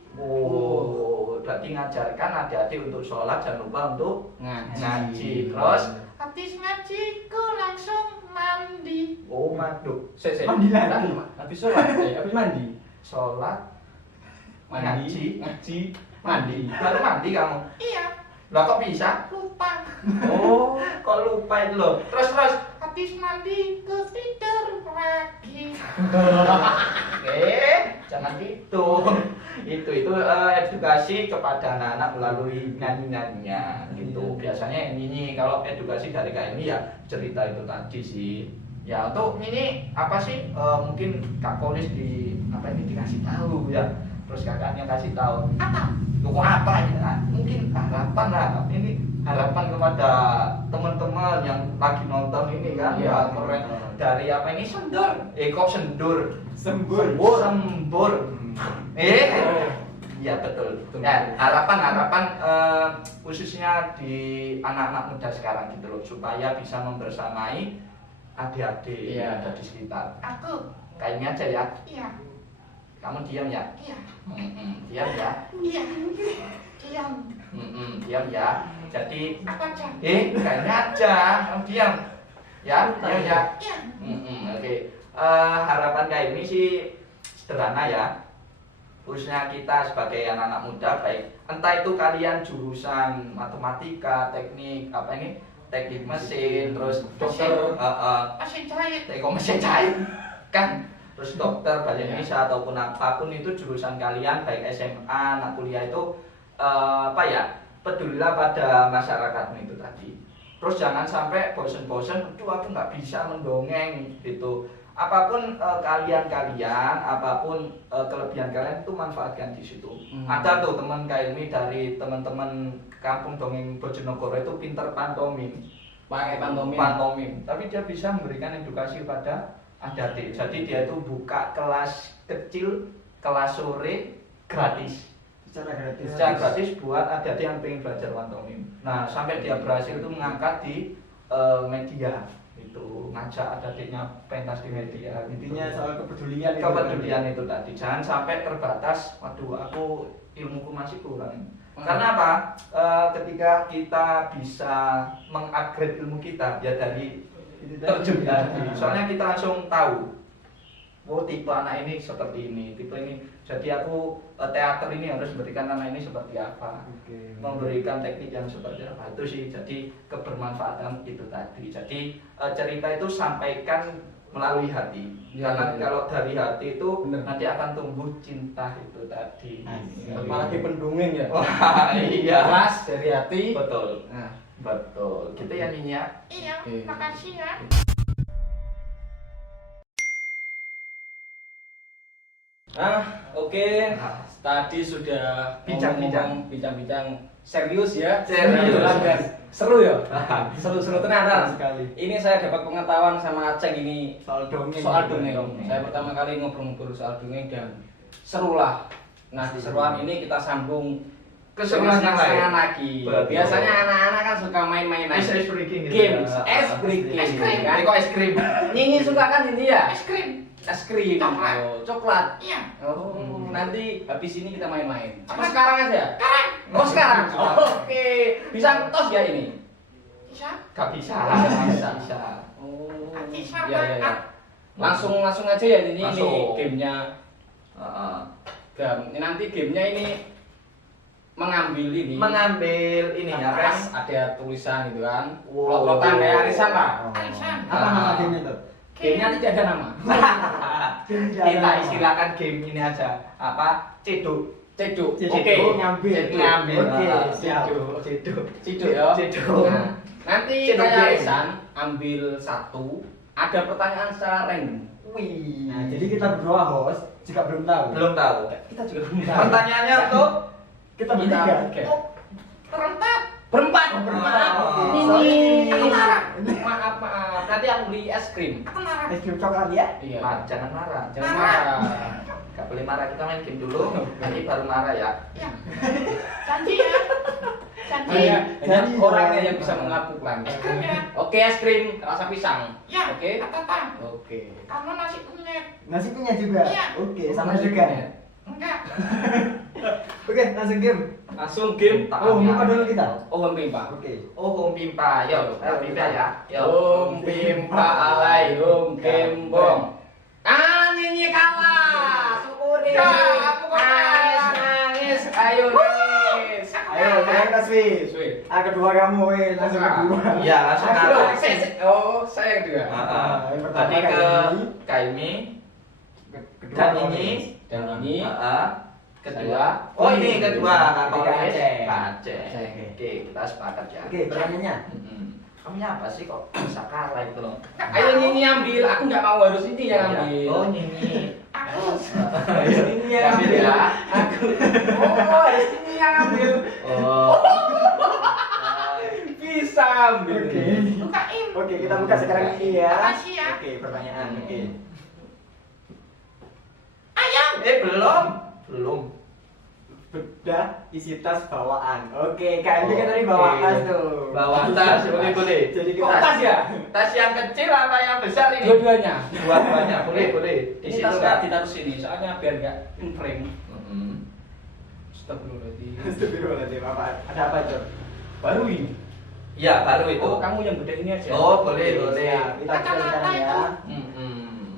berarti ngajarkan adik-adik untuk sholat, jangan lupa untuk Ngaji. ngaji. Terus, Habis ngajiku langsung mandi. madu. Mandi lagi. Kan habis sholat, habis mandi. Sholat, Ngaji, mandi. baru mandi kamu. Iya. Lah kok bisa? Lupa. Oh, kok lupa itu loh. Terus, Habis mandi ku tidur lagi. jangan gitu. Itu edukasi kepada anak-anak melalui nyanyi-nyanyinya gitu. Biasanya yang nyanyi kalau edukasi dari Kak ini ya cerita itu tadi sih. Ya untuk ini apa sih mungkin Kak Kolis dikasih tahu ya. Terus kakaknya kasih tahu. Apa? Kok apa ya? Mungkin harapan lah. Ini harapan kepada teman-teman yang lagi nonton ini kan. Iya. Ya, keren. Dari apa ini sendur? Kok sendur? Sembur. Sembur. Iya betul. Ya, harapan khususnya di anak-anak muda sekarang gitu loh, supaya bisa membersamai adik-adik yang ada di sekitar. Aku. Kayaknya aja ya. Iya. Kamu diam ya. Iya. Diam ya. Iya. Diam. Diam ya. Jadi Apa aja? kayaknya aja. Kamu diam. Ya, diam ya. Iya. Oke. Harapan kayak ini sih sederhana ya. Khususnya kita sebagai anak-anak muda, baik entah itu kalian jurusan matematika, teknik teknik mesin, terus dokter, Mesin jahit. mesin jahit kan terus dokter, bahasa Indonesia ataupun apapun itu jurusan kalian baik SMA, anak kuliah itu pedulilah pada masyarakatmu itu tadi. Terus jangan sampai bosen-bosen, aduh aku nggak bisa mendongeng gitu. Apapun kalian, apapun kelebihan kalian itu manfaatkan di situ. Ada tuh teman Kak Ilmi dari teman-teman kampung dongeng Bojonegoro itu pinter pantomim, pakai pantomim. Pantomim, tapi dia bisa memberikan edukasi pada adik-adik. Jadi dia itu buka kelas kecil, kelas sore gratis. Secara gratis buat adik-adik yang pengen belajar pantomim. Nah, sampai dia berhasil itu mengangkat di media. Itu ngajak adik-adiknya pentas di media. Intinya soal kepedulian itu tadi. Jangan sampai terbatas, waduh aku ilmuku masih kurang. Karena apa? Ketika kita bisa mengupgrade ilmu kita ya dari terjun tadi. Soalnya kita langsung tahu, oh tipe anak ini seperti ini, tipe ini. Jadi aku teater ini harus memberikan anak ini seperti apa, memberikan teknik yang seperti apa. Itu sih jadi kebermanfaatan itu tadi. Jadi cerita itu sampaikan melalui hati. Karena kalau dari hati itu nanti akan tumbuh cinta itu tadi. Apalagi pendongeng ya. Wah, iya. Kelas dari hati. Betul. Nah, betul. Gitu ya Ninya. Iya, makasih ya. Oke. Tadi sudah bincang-bincang serius ya. Serius. Dan seru ya. Seru-seru ternyata. sekali. Ini saya dapat pengetahuan sama Aceng ini Soal dongeng. Saya pertama kali ngobrol-ngobrol soal dongeng dan seru lah. Nah, keseruan ini kita sambung Keseruan yang lain lagi. Betul. Biasanya anak-anak kan suka main-main Ice breaking gitu. games, es breaking. Es krim. Kan? Kok es krim? Nyinyi suka kan ini ya? Es krim. Es krim. Coklat. Oh, coklat. Iya. Oh, nanti habis ini kita main-main. Apa sekarang aja? Sekarang. Oh, sekarang. Oke. Bisa ngetos ya ini? Bisa? Gak bisa. Bisa. Oh. Bisa, Ya, ya, ya. Pak. Langsung aja ya ini Langsung. gamenya. Nanti gamenya ini mengambil ini ya kan? atas ada tulisan gitu kan. Wow. Plot-plotan kayak arisan lah. Arisan. Apa nama gamenya tuh? Gamenya tidak ada nama. Kita istilahkan game ini aja. Apa? Ceduk. Ceduk. Ceduk. Oke. Ngambil. Ngambil. Oke, siap. Ceduk. Ceduk ya. Ceduk. Nah, nanti Ceduk kayak game. arisan ambil satu, ada pertanyaan secara random. Wih. Nah, jadi kita berdua host juga belum tahu. Belum tahu. Kita juga belum tahu. Pertanyaannya untuk Kita bertiga. Oh, berempat. Berempat. Oh. Ini. Aku marah. Maaf. Nanti aku beli es krim. Aku marah. Es krim coklat ya? Iya. Jangan marah. Jangan marah. Gak boleh marah, kita main game dulu. Nanti baru marah ya. Iya. Janji ya. Janji. Hanya orangnya yang bisa mengakukan. Es krim ya. Oke, es krim rasa pisang. Ya. Oke. Apa? Oke. Kamu nasi kunyit. Nasi punya juga? Iya. Oke, sama juga. Enggak. Oke, langsung game. Langsung game. Oh, buka dulu kita. Oh, Pimpa. Oke. Oh, Home Pimpa. Yo, Pimpa ya. Om Pimpa alai om kembong. Nyanyi kalah. Syukuri. Ya, aku kalah. Nangis. Ayo nangis. Ayo, kita sweet. Sweet. Kedua kamu, langsung kedua. Iya, langsung Aduh, kalah. Oh, saya kedua. Yang pertama Tadi ke Kaimi. Kaimi Kedua dan Kaimi. ini. Dan ini Kedua. Oh, ini kedua. Kakak Ketiga Aceh. Aceh. Aceh. Oke, kita sepakat ya. Oke, pertanyaannya. Kamu apa sih kok bisa kalah itu loh? Ayo Nini ambil, aku nggak mau harus ini yang ambil. Oh, Nini. Aku. Harus ini yang Ambil ambil ya. Aku. Oh, harus ini yang ambil. Oh. Bisa ambil. Oke. Bukain. Oke, kita buka sekarang ini ya. Makasih ya. Oke, pertanyaan. Oke. Ayam. Belum. Belum. Bedah isi tas bawaan. Oke, Kak Andi kan tadi bawa Oke. tas tuh. Bawa tas, boleh. Jadi Kok kita tas ya? Tas yang kecil apa yang besar ini? Dua-duanya. Dua-duanya, boleh. Di Ini situ tasnya kan. ditaruh sini, soalnya biar nggak in frame. Mm-mm. Astagfirullahaladzim. Astagfirullahaladzim, apa? Ada apa, Jor? Baru ini. Ya, baru itu. Oh, kamu yang beda ini aja. Oh, boleh. Siap, kita buka sekarang ya. Mm-mm.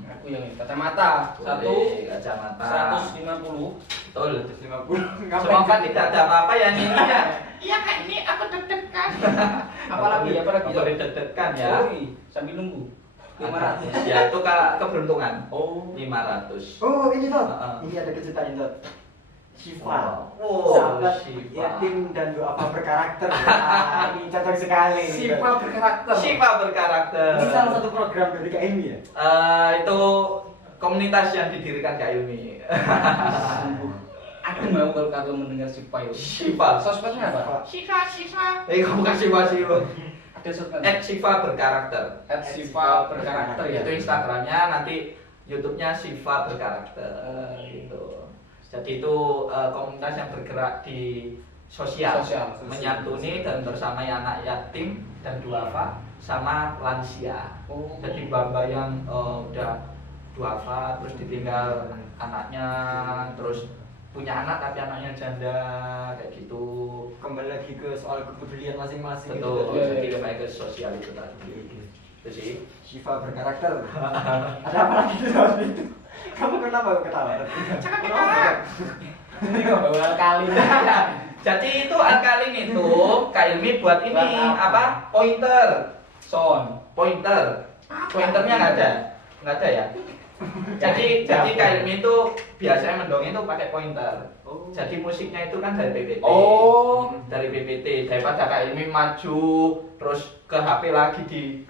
Aku yang ini. Kacamata. Satu. Boleh, kacamata. 150. Betul. 150. Semoga tidak ada apa-apa ya Nini ya. Iya kak ini aku deg-degan. Apalagi? Boleh deg-degan ya. Sorry, sambil nunggu. 500. Ya itu keberuntungan. Oh. 500. Oh, ini toh. Heeh. Ini ada kejutan ini toh. Syifa. Oh, Sahabat Syifa. yatim dan duafa berkarakter. Ini cocok sekali. Syifa berkarakter. Syifa berkarakter. Ini salah satu program dari Kak Ilmi ya? Itu komunitas yang didirikan Kak Ilmi. Aku mau kalau mendengar Syifa itu. Syifa. Sosmednya apa? Syifa, Syifa. Kamu kasih masih Ada sosmed. Syifa berkarakter. Syifa berkarakter ya. Itu Instagramnya, nanti YouTube-nya Syifa berkarakter gitu. Jadi itu komunitas yang bergerak di sosial, menyantuni dan bersamai anak yatim dan duafa sama lansia. Oh. Jadi bamba yang udah duafa terus ditinggal anaknya, terus punya anak tapi anaknya janda kayak gitu. Kembali lagi ke soal kepedulian masing-masing. Betul, gitu. jadi kembali ke sosial itu tadi. Itu sih. Syifa berkarakter. Ada apa lagi di soal itu? Kamu kenapa ketawa? Jangan ketawa. Ini kok bawa kali. Jadi itu alkalin itu Kak Ilmi buat ini Buat apa? Pointer. Pointer. Pointernya nggak ada ya. Jadi Kak Ilmi itu biasanya mendongeng itu pakai pointer. Oh. Jadi musiknya itu kan dari PPT. Oh. Dari PPT. Daripada Kak Ilmi maju terus ke HP lagi di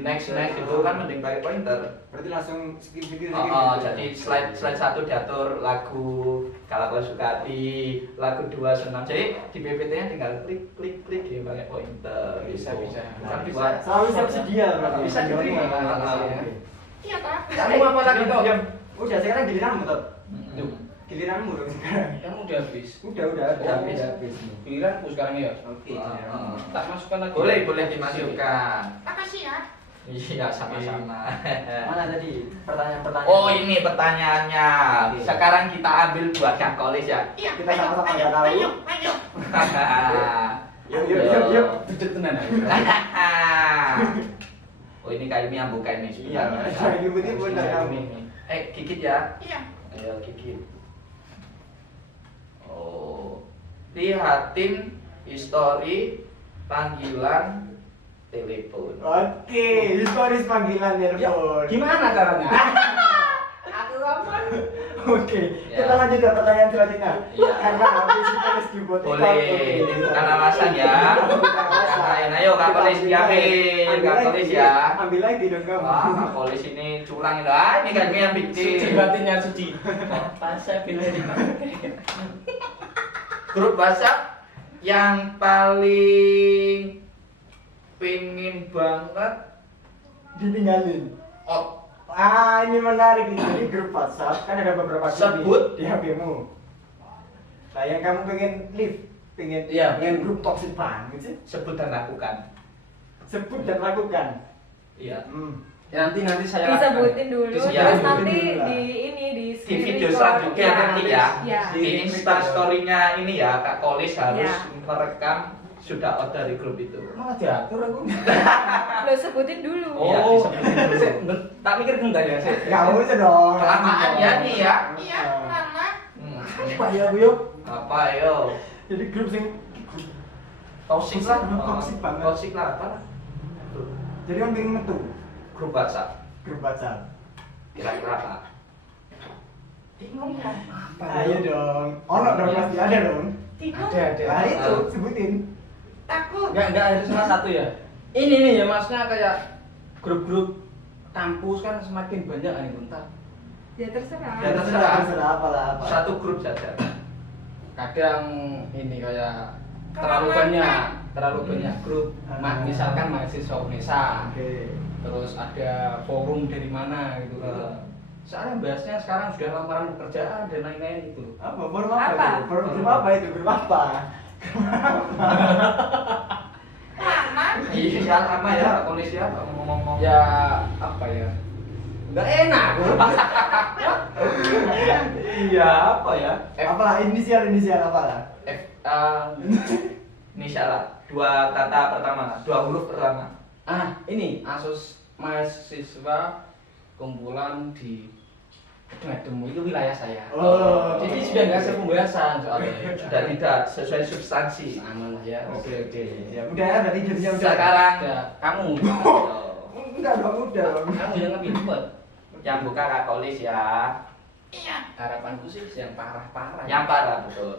next itu kan mending pakai pointer. Berarti langsung skip video Jadi slide satu diatur lagu Kalau Suka Hati, lagu 2 Senam. Jadi di PPT-nya tinggal klik dia pakai pointer. Bisa. Kan Bisa. buat Selalu sedia berarti. Bisa diterima. Iya toh. Kamu apa lagi toh? Udah sekarang giliranmu toh. Tuh. Giliranmu dong sekarang. Kamu udah habis. Udah habis. Giliranku sekarang ya. Oke. Tak masukkan lagi. Boleh dimasukkan. Makasih ya. Iya, sama-sama. Mana tadi pertanyaan-pertanyaan? Oh, ini pertanyaannya. Oke. Sekarang kita ambil buat Kak Kolis ya. Iya. Kita sama-sama nggak tahu. Ayo. Yuk. Duduk tenan aku. Oh, ini Kak Ilmi yang buka ini Iya, Kak Ilmi ini bener kamu. Gigit ya. Iya. Ayo gigit. Oh, lihatin histori panggilan telepon. Oke, historis panggilan telepon. Gimana caranya? Aku aman. Oke, Ya. kita lanjut ke pertanyaan selanjutnya. Iya. Karena habis historis dibuat. Boleh, ini bukan alasan ya. Katakan, ayo Kak Kolis diambil, Kak Kolis ya. Ambil lagi dong kamu. Wah, Kak Kolis ini curang itu. Ini kan yang Suci bikin. batinnya suci. Pas saya pilih Grup WhatsApp yang paling pingin banget Ditinggalin. oh, Ini menarik nih. Jadi grup WhatsApp kan ada beberapa grup Sebut. di HP-mu. Nah, yang kamu pengen leave, pengen Iya, pengen pengen. grup toxic banget sih. sebut dan lakukan. Sebut dan lakukan. Iya. Ya, nanti saya Disebutin dulu, Disebutin terus dulu nanti lah. di Di video record. selanjutnya nanti ya. Ya. Di Insta story-nya ini ya, Kak Kolis harus Ya. merekam sudah out dari grup itu. malah diatur aku. Lo sebutin dulu. Iya, disebutin dulu. Tak mikir bentar ya, sih. Gak usah dong. Kelamaan ya nih ya. Iya, lama. Apa ya, Bu yo? Apa yo? Jadi grup sing Toxic lah. Toxic banget. Toxic lah apa? Tuh, jadi kan pengen metu grup WhatsApp. grup WhatsApp. Kira-kira apa? Bingung ya. Ayo dong. Ono dong pasti ada dong. Bingung. Ada. Nah itu sebutin. Takut. Enggak ada salah satu ya. Ini nih ya maksudnya kayak grup-grup kampus kan semakin banyak nih bentar. Ya terserah. Ya, terserah. Terserah apalah apa. Satu grup saja. Kadang ini kayak terlalu banyak grup. Misalkan mahasiswa UNESA, Oke. terus ada forum dari mana gitu kan. Soalnya bahasnya sekarang sudah lamaran pekerjaan dan lain-lain itu. Apa? Forum apa? Apa? Itu? Forum apa itu? Grup apa? Lama. Iya, sama ya, Kolis ya, ngomong-ngomong. Ya apa ya? Enggak enak. Iya, apa ya? Apalah inisial apalah? Ini salah. Dua kata pertama, dua huruf pertama. Ini asus mahasiswa kumpulan di Ngademu itu wilayah saya. Oh. Jadi sudah nggak ada pembahasan soalnya. Sudah tidak sesuai substansi. Aman lah ya. Oke. Ya udah berarti jadinya udah. Sekarang Ya, kamu. enggak dong, udah dong. Kamu yang lebih cepet. Yang buka Kak Kolis ya. Iya. Harapanku sih yang parah-parah. Yang parah betul.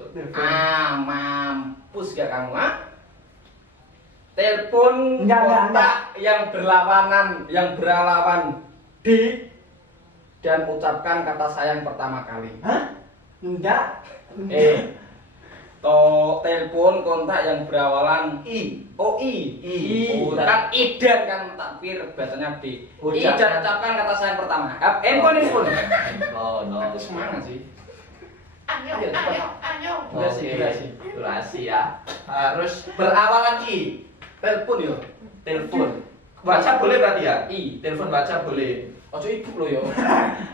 Mampus gak kamu, ah? Telepon Enggak, kontak yang berlawanan di dan ucapkan kata sayang pertama kali. Hah? Enggak. Telepon kontak yang berawalan I. oh I. I. Kan idan kan takbir bacanya D. I Ucapkan. dan ucapkan kata sayang pertama. Handphone. Oh no. Itu semangat sih. Ayo, Iya, ayo, ayo. Durasi. Ya. Harus berawalan I. Telepon yo. Telepon. Baca boleh berarti ya? I. Telepon baca boleh. Ojo ibu lo yo.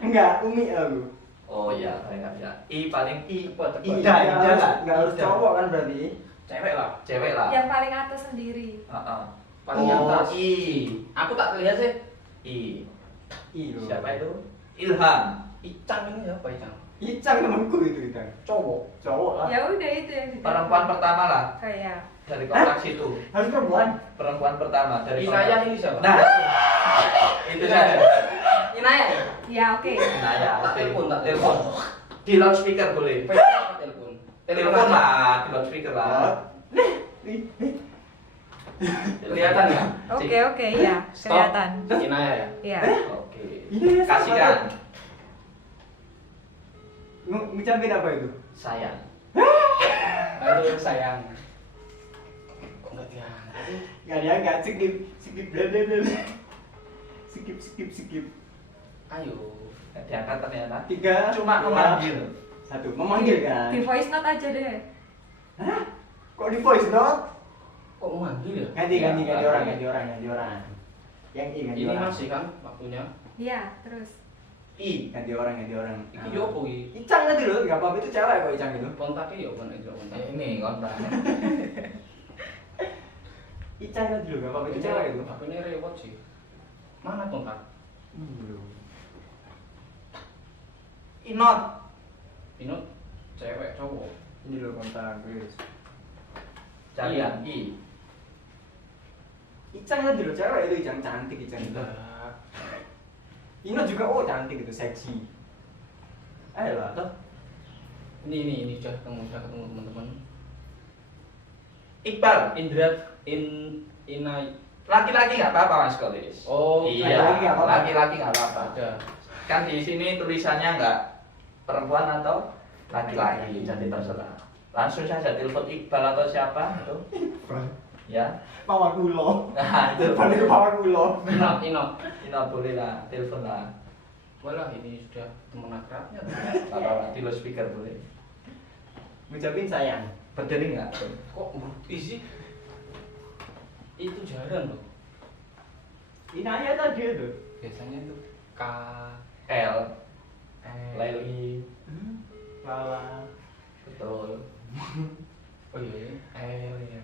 Enggak, Umi aku. Oh iya, enggak bisa. I paling I. Cepet, cepet. Ida, Enggak harus Ida. cowok kan berarti. Cewek lah. Cewek lah. Yang paling atas sendiri. Heeh. Paling Oh, atas. I. Aku tak terlihat sih. I. Iya. Siapa itu? Ilham. Icang ini apa Icang? Icang temanku itu Icang. Cowok. Cowok lah. Ya udah itu yang ditelepon. Perempuan pertama lah Kayak. dari kompleks itu. Harus perempuan. Perempuan pertama dari Inayah kompleks. ini siapa? Nah, itu saja. Inayah ya? Ya oke. Inayah. Tak oke. telepon, tak Telepon. Di loudspeaker boleh. Telepon. Telepon aja. lah, di loudspeaker lah. Kelihatan nggak? Oke, ya. Stop. Kelihatan. Inayah ya? Iya. Oke. Iya, Kasihkan. Ngucapin apa itu? Sayang. Aduh sayang. Kok nggak diangkat sih? Enggak diangkat, skip bla bla bla. Skip. Ayo. Nggak diangkat ternyata. 3 Cuma memanggil. 1 memanggil kan. Di voice note aja deh. Hah? Kok di voice note? Kok memanggil ya? Ganti Ya, orang. Yang I ganti Ini orang. masih kan waktunya. Iya, terus. I. Ganti orang. Iki yo apa iki? Icang nanti loh, enggak apa-apa itu cewek kok Icang itu. Kontaknya yo kan itu kontak. Ini kontak. Icang nanti loh, enggak apa-apa itu cewek itu. Apa ini rewot sih? Mana kontak? Inot. Pinot cewek cowok. Ini loh kontak guys. Carian I. Icang nanti loh, cewek itu Icang cantik Icang itu. Enggak. Ino juga oh cantik itu, seksi. Ayo lah. Ini udah ketemu teman-teman. Iqbal. Inai. Laki-laki nggak apa-apa Mas Kolis. Oh, iya. laki-laki nggak apa-apa. Laki-laki nggak apa-apa. Ada. Kan di sini tulisannya nggak perempuan atau laki-laki, jadi terserah. Langsung saja telepon Iqbal atau siapa itu. Ya. Pawang ulo. Nah, itu Paling pawang ulo. Inot. Ina boleh lah, telepon lah. Walah ini sudah teman akrabnya. Apa di loudspeaker boleh. Ngucapin sayang. Berdiri nggak? Kok isi? Itu jarang loh. Inaya tadi itu. Biasanya tuh K L. L Leli. Lala. Betul. Oh iya, L ya.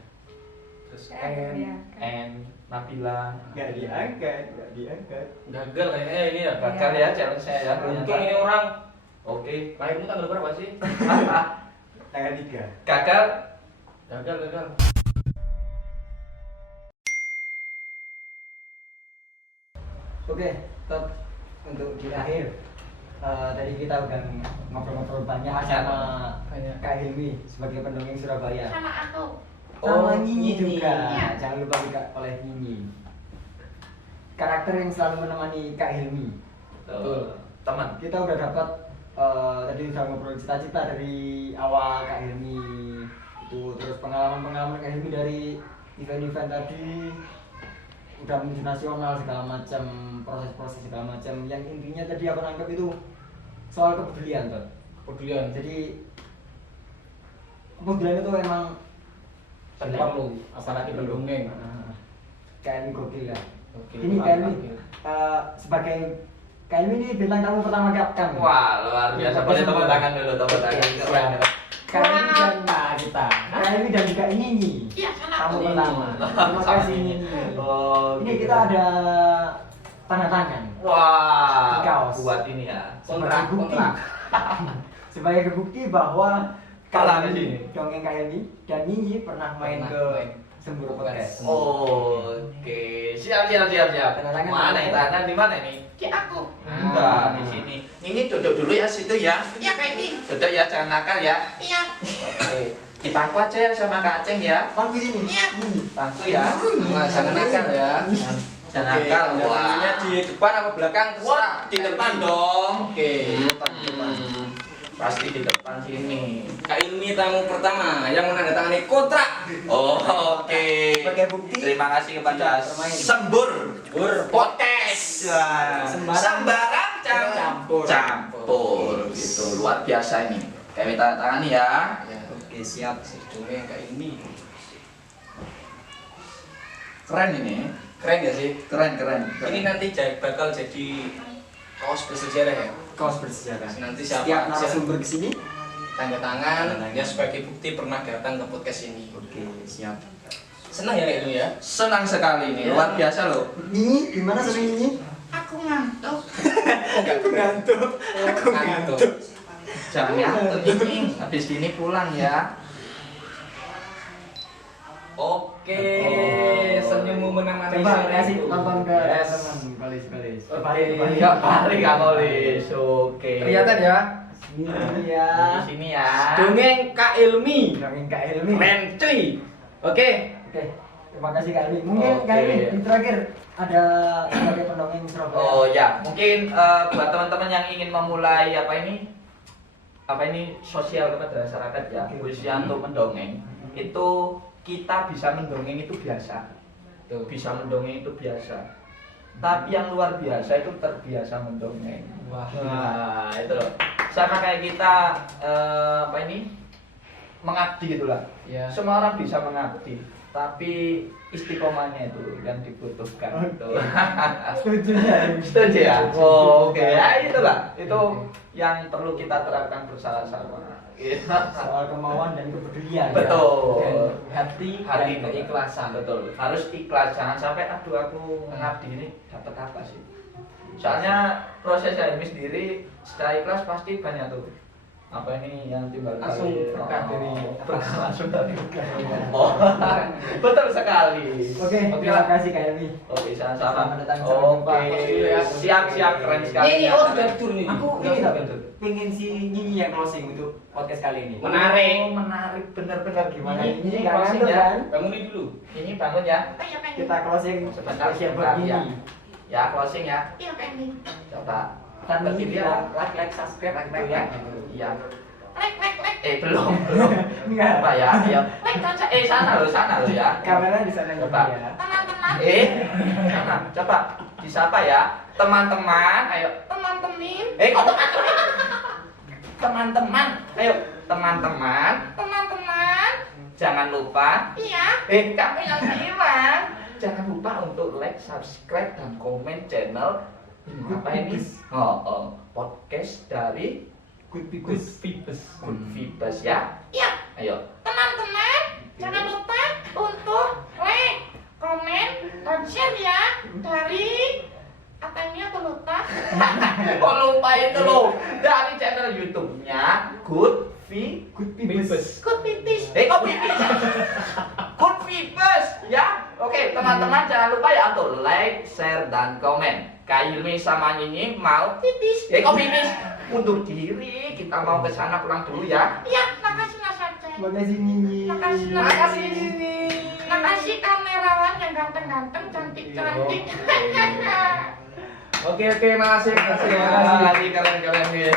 Terus N, ya. N. Nabila. Enggak diangkat. Gagal kayaknya ini ya. Gagal ya challenge saya ya. Untung ini orang. Oke. Lahirmu tanggal berapa sih? Tanggal 3. Gagal. Gagal. Oke, top untuk di akhir. Tadi kita udah ngobrol-ngobrol banyak sama Banyak. Kak Hilmi sebagai pendongeng Surabaya. Sama aku. Sama Oh, Nyinyi Nyinyi. juga. Iya. Jangan lupa juga oleh Nyinyi. Karakter yang selalu menemani Kak Hilmi. Betul. Teman. Kita udah dapat tadi udah ngobrol cita-cita dari awal Kak Hilmi itu, terus pengalaman Kak Hilmi dari event-event tadi udah menuju nasional segala macam, proses-proses segala macam. Yang intinya tadi aku nangkep itu soal kepedulian tuh. Kepedulian. Jadi kepedulian itu emang Perlu, apalagi pendongeng. Kak Hilmi gokil ya. Oke. Ini Kak Hilmi sebagai Kak Hilmi ini bintang tamu pertama Kapten. Wah, luar biasa. Boleh tepuk tangan dulu, tepuk tangan. Keren. Kak Hilmi dan kita. Kak Hilmi dan juga Nyinyi. Iya, sama Tamu aku. pertama. Terima kasih Nyinyi. Oh, Ini gitu. kita ada tanda tangan. Wah, Di kaos. buat ini ya. Kontrak. Sebagai bukti bahwa Kalah Kak di Hilmi, sini. dongeng Kak Hilmi dan Nyinyi pernah main Pernah ke main. Sembur Podcast. Oke, siap. Tanda tangan. Mana ya tangan di mana nih? Di aku. Enggak, di sini. Ini duduk dulu ya situ ya. Iya Kak Edi. Duduk ya, jangan nakal ya. Iya. Oke. Dipangku aja ya sama Kak Aceng ya. Pangku sini. Iya. Pangku ya. Nah, jangan nakal ya. Jangan nakal. Tangannya di depan apa belakang terserah. Wah, di depan dong. Oke. Pasti di depan sini. Kak Ilmi tamu pertama yang menandatangani kontrak. Oh, oke. Sebagai bukti. Terima kasih kepada Bermain. Sembur Podcast. Wah, sembarang Campur. campur. Gitu, luar biasa ini. Kami tanda tangani ya. Oke, siap. Dongeng Kak Ilmi. Keren ini. Keren gak sih? Keren. Ini nanti bakal jadi kaos bersejarah ya. Kaos bersejarah. Nanti siapa Setiap aja narasumber kesini. tanda tangan Tanda tangan. ya sebagai bukti pernah datang ke podcast ini. Oke, siap. Senang ya Kak Ilmi ya? Senang sekali ini, Ya. luar biasa loh. Nyi, gimana sering nyi? Aku ngantuk. Aku ngantuk. Aku ngantuk. Jangan ngantuk ini. Habis ini pulang ya. Oke, senyummu menemani Coba sore kasih itu. tonton ke Yes. teman-teman kalis. Oke. Ya, balik Kak Kolis. Oke. Kelihatan ya? Ini ya. Di sini ya. Dongeng Kak Ilmi. Dongeng Kak Ilmi. Keren cuy. Oke. Oke, terima kasih Kak Ilmi. Mungkin Oke. Kak Ilmi di terakhir ada sebagai pendongeng Surabaya. Oh ya, mungkin buat teman-teman yang ingin memulai apa ini sosial kepada masyarakat ya, khususnya untuk mendongeng, itu kita bisa mendongeng itu biasa, Tuh. bisa mendongeng itu biasa. Tapi yang luar biasa itu terbiasa mendongeng. Wah. Nah, itu loh. Sama kayak kita mengabdi gitulah. Ya. Semua orang bisa mengabdi, tapi istiqomahnya itu yang dibutuhkan itu. Setuju ya. Setuju ya? Oh, oke. Ya itulah. Itu yang perlu kita terapkan bersama-sama. Gitu. Soal kemauan dan kepedulian. Betul. Dan hati Hati dan keikhlasan. Betul. Harus ikhlas, jangan sampai aduh aku mengabdi ini dapat apa sih? Soalnya proses saya ini sendiri secara ikhlas pasti banyak tuh. Apa ini yang timbal Langsung balik. berkah dari berkah langsung dari Oh, betul sekali. Oke, Oke terima lah. kasih Kak Ilmi. Oke, sama-sama. Selamat datang, sampai jumpa. Oke, siap-siap keren sekali. Ini oh sudah tur nih. Aku Udah, ini udah, loh, udah. pengen si Nyinyi yang closing untuk podcast kali ini. Menarik. Oh, menarik benar-benar gimana Ini Nggak closing ngantuk kan? Bangunin dulu. Ini bangun ya. Oh iya Kak Edi. Kita closing Sebentar, spesial sebentar, buat ya. Nyinyi. Ya, closing ya. Iya Kak Edi. Coba. Kan Berarti Nyinyi dia bilang like, subscribe, Itu ya. Iya. Lek. Belum. Enggak. Apa ya? Ayo. Sana lo ya. Kamera di sana Coba. ya. Teman-teman. Sana. Coba disapa ya. Teman-teman, ayo. Teman-teman. Kok teman-teman? Teman-teman, ayo. Teman-teman, Teman-teman. jangan lupa. Iya. Kamu yang bilang. Jangan lupa untuk like, subscribe, dan komen channel apa ini? Podcast dari Good Vibes. Good Vibes ya. Iya. Ayo. Teman-teman, jangan lupa untuk like, komen, dan share ya dari apa ini aku lupa. Kok lupa itu loh? Dari channel YouTube-nya Good Vibes. Good pipis. Kok Vibes? Good Vibes ya. Oke, teman-teman jangan lupa ya untuk like, share, dan komen. Kak Ilmi sama Nyinyi mau Pipis. kok pipis? Undur diri, kita mau ke sana pulang dulu ya. Iya, makasih Mas Aceh. Terima kasih Nyinyi. Makasih. Makasih Nyinyi. Makasih kamerawan yang ganteng-ganteng, cantik-cantik. Oke, makasih. Terima kasih keren-keren ya.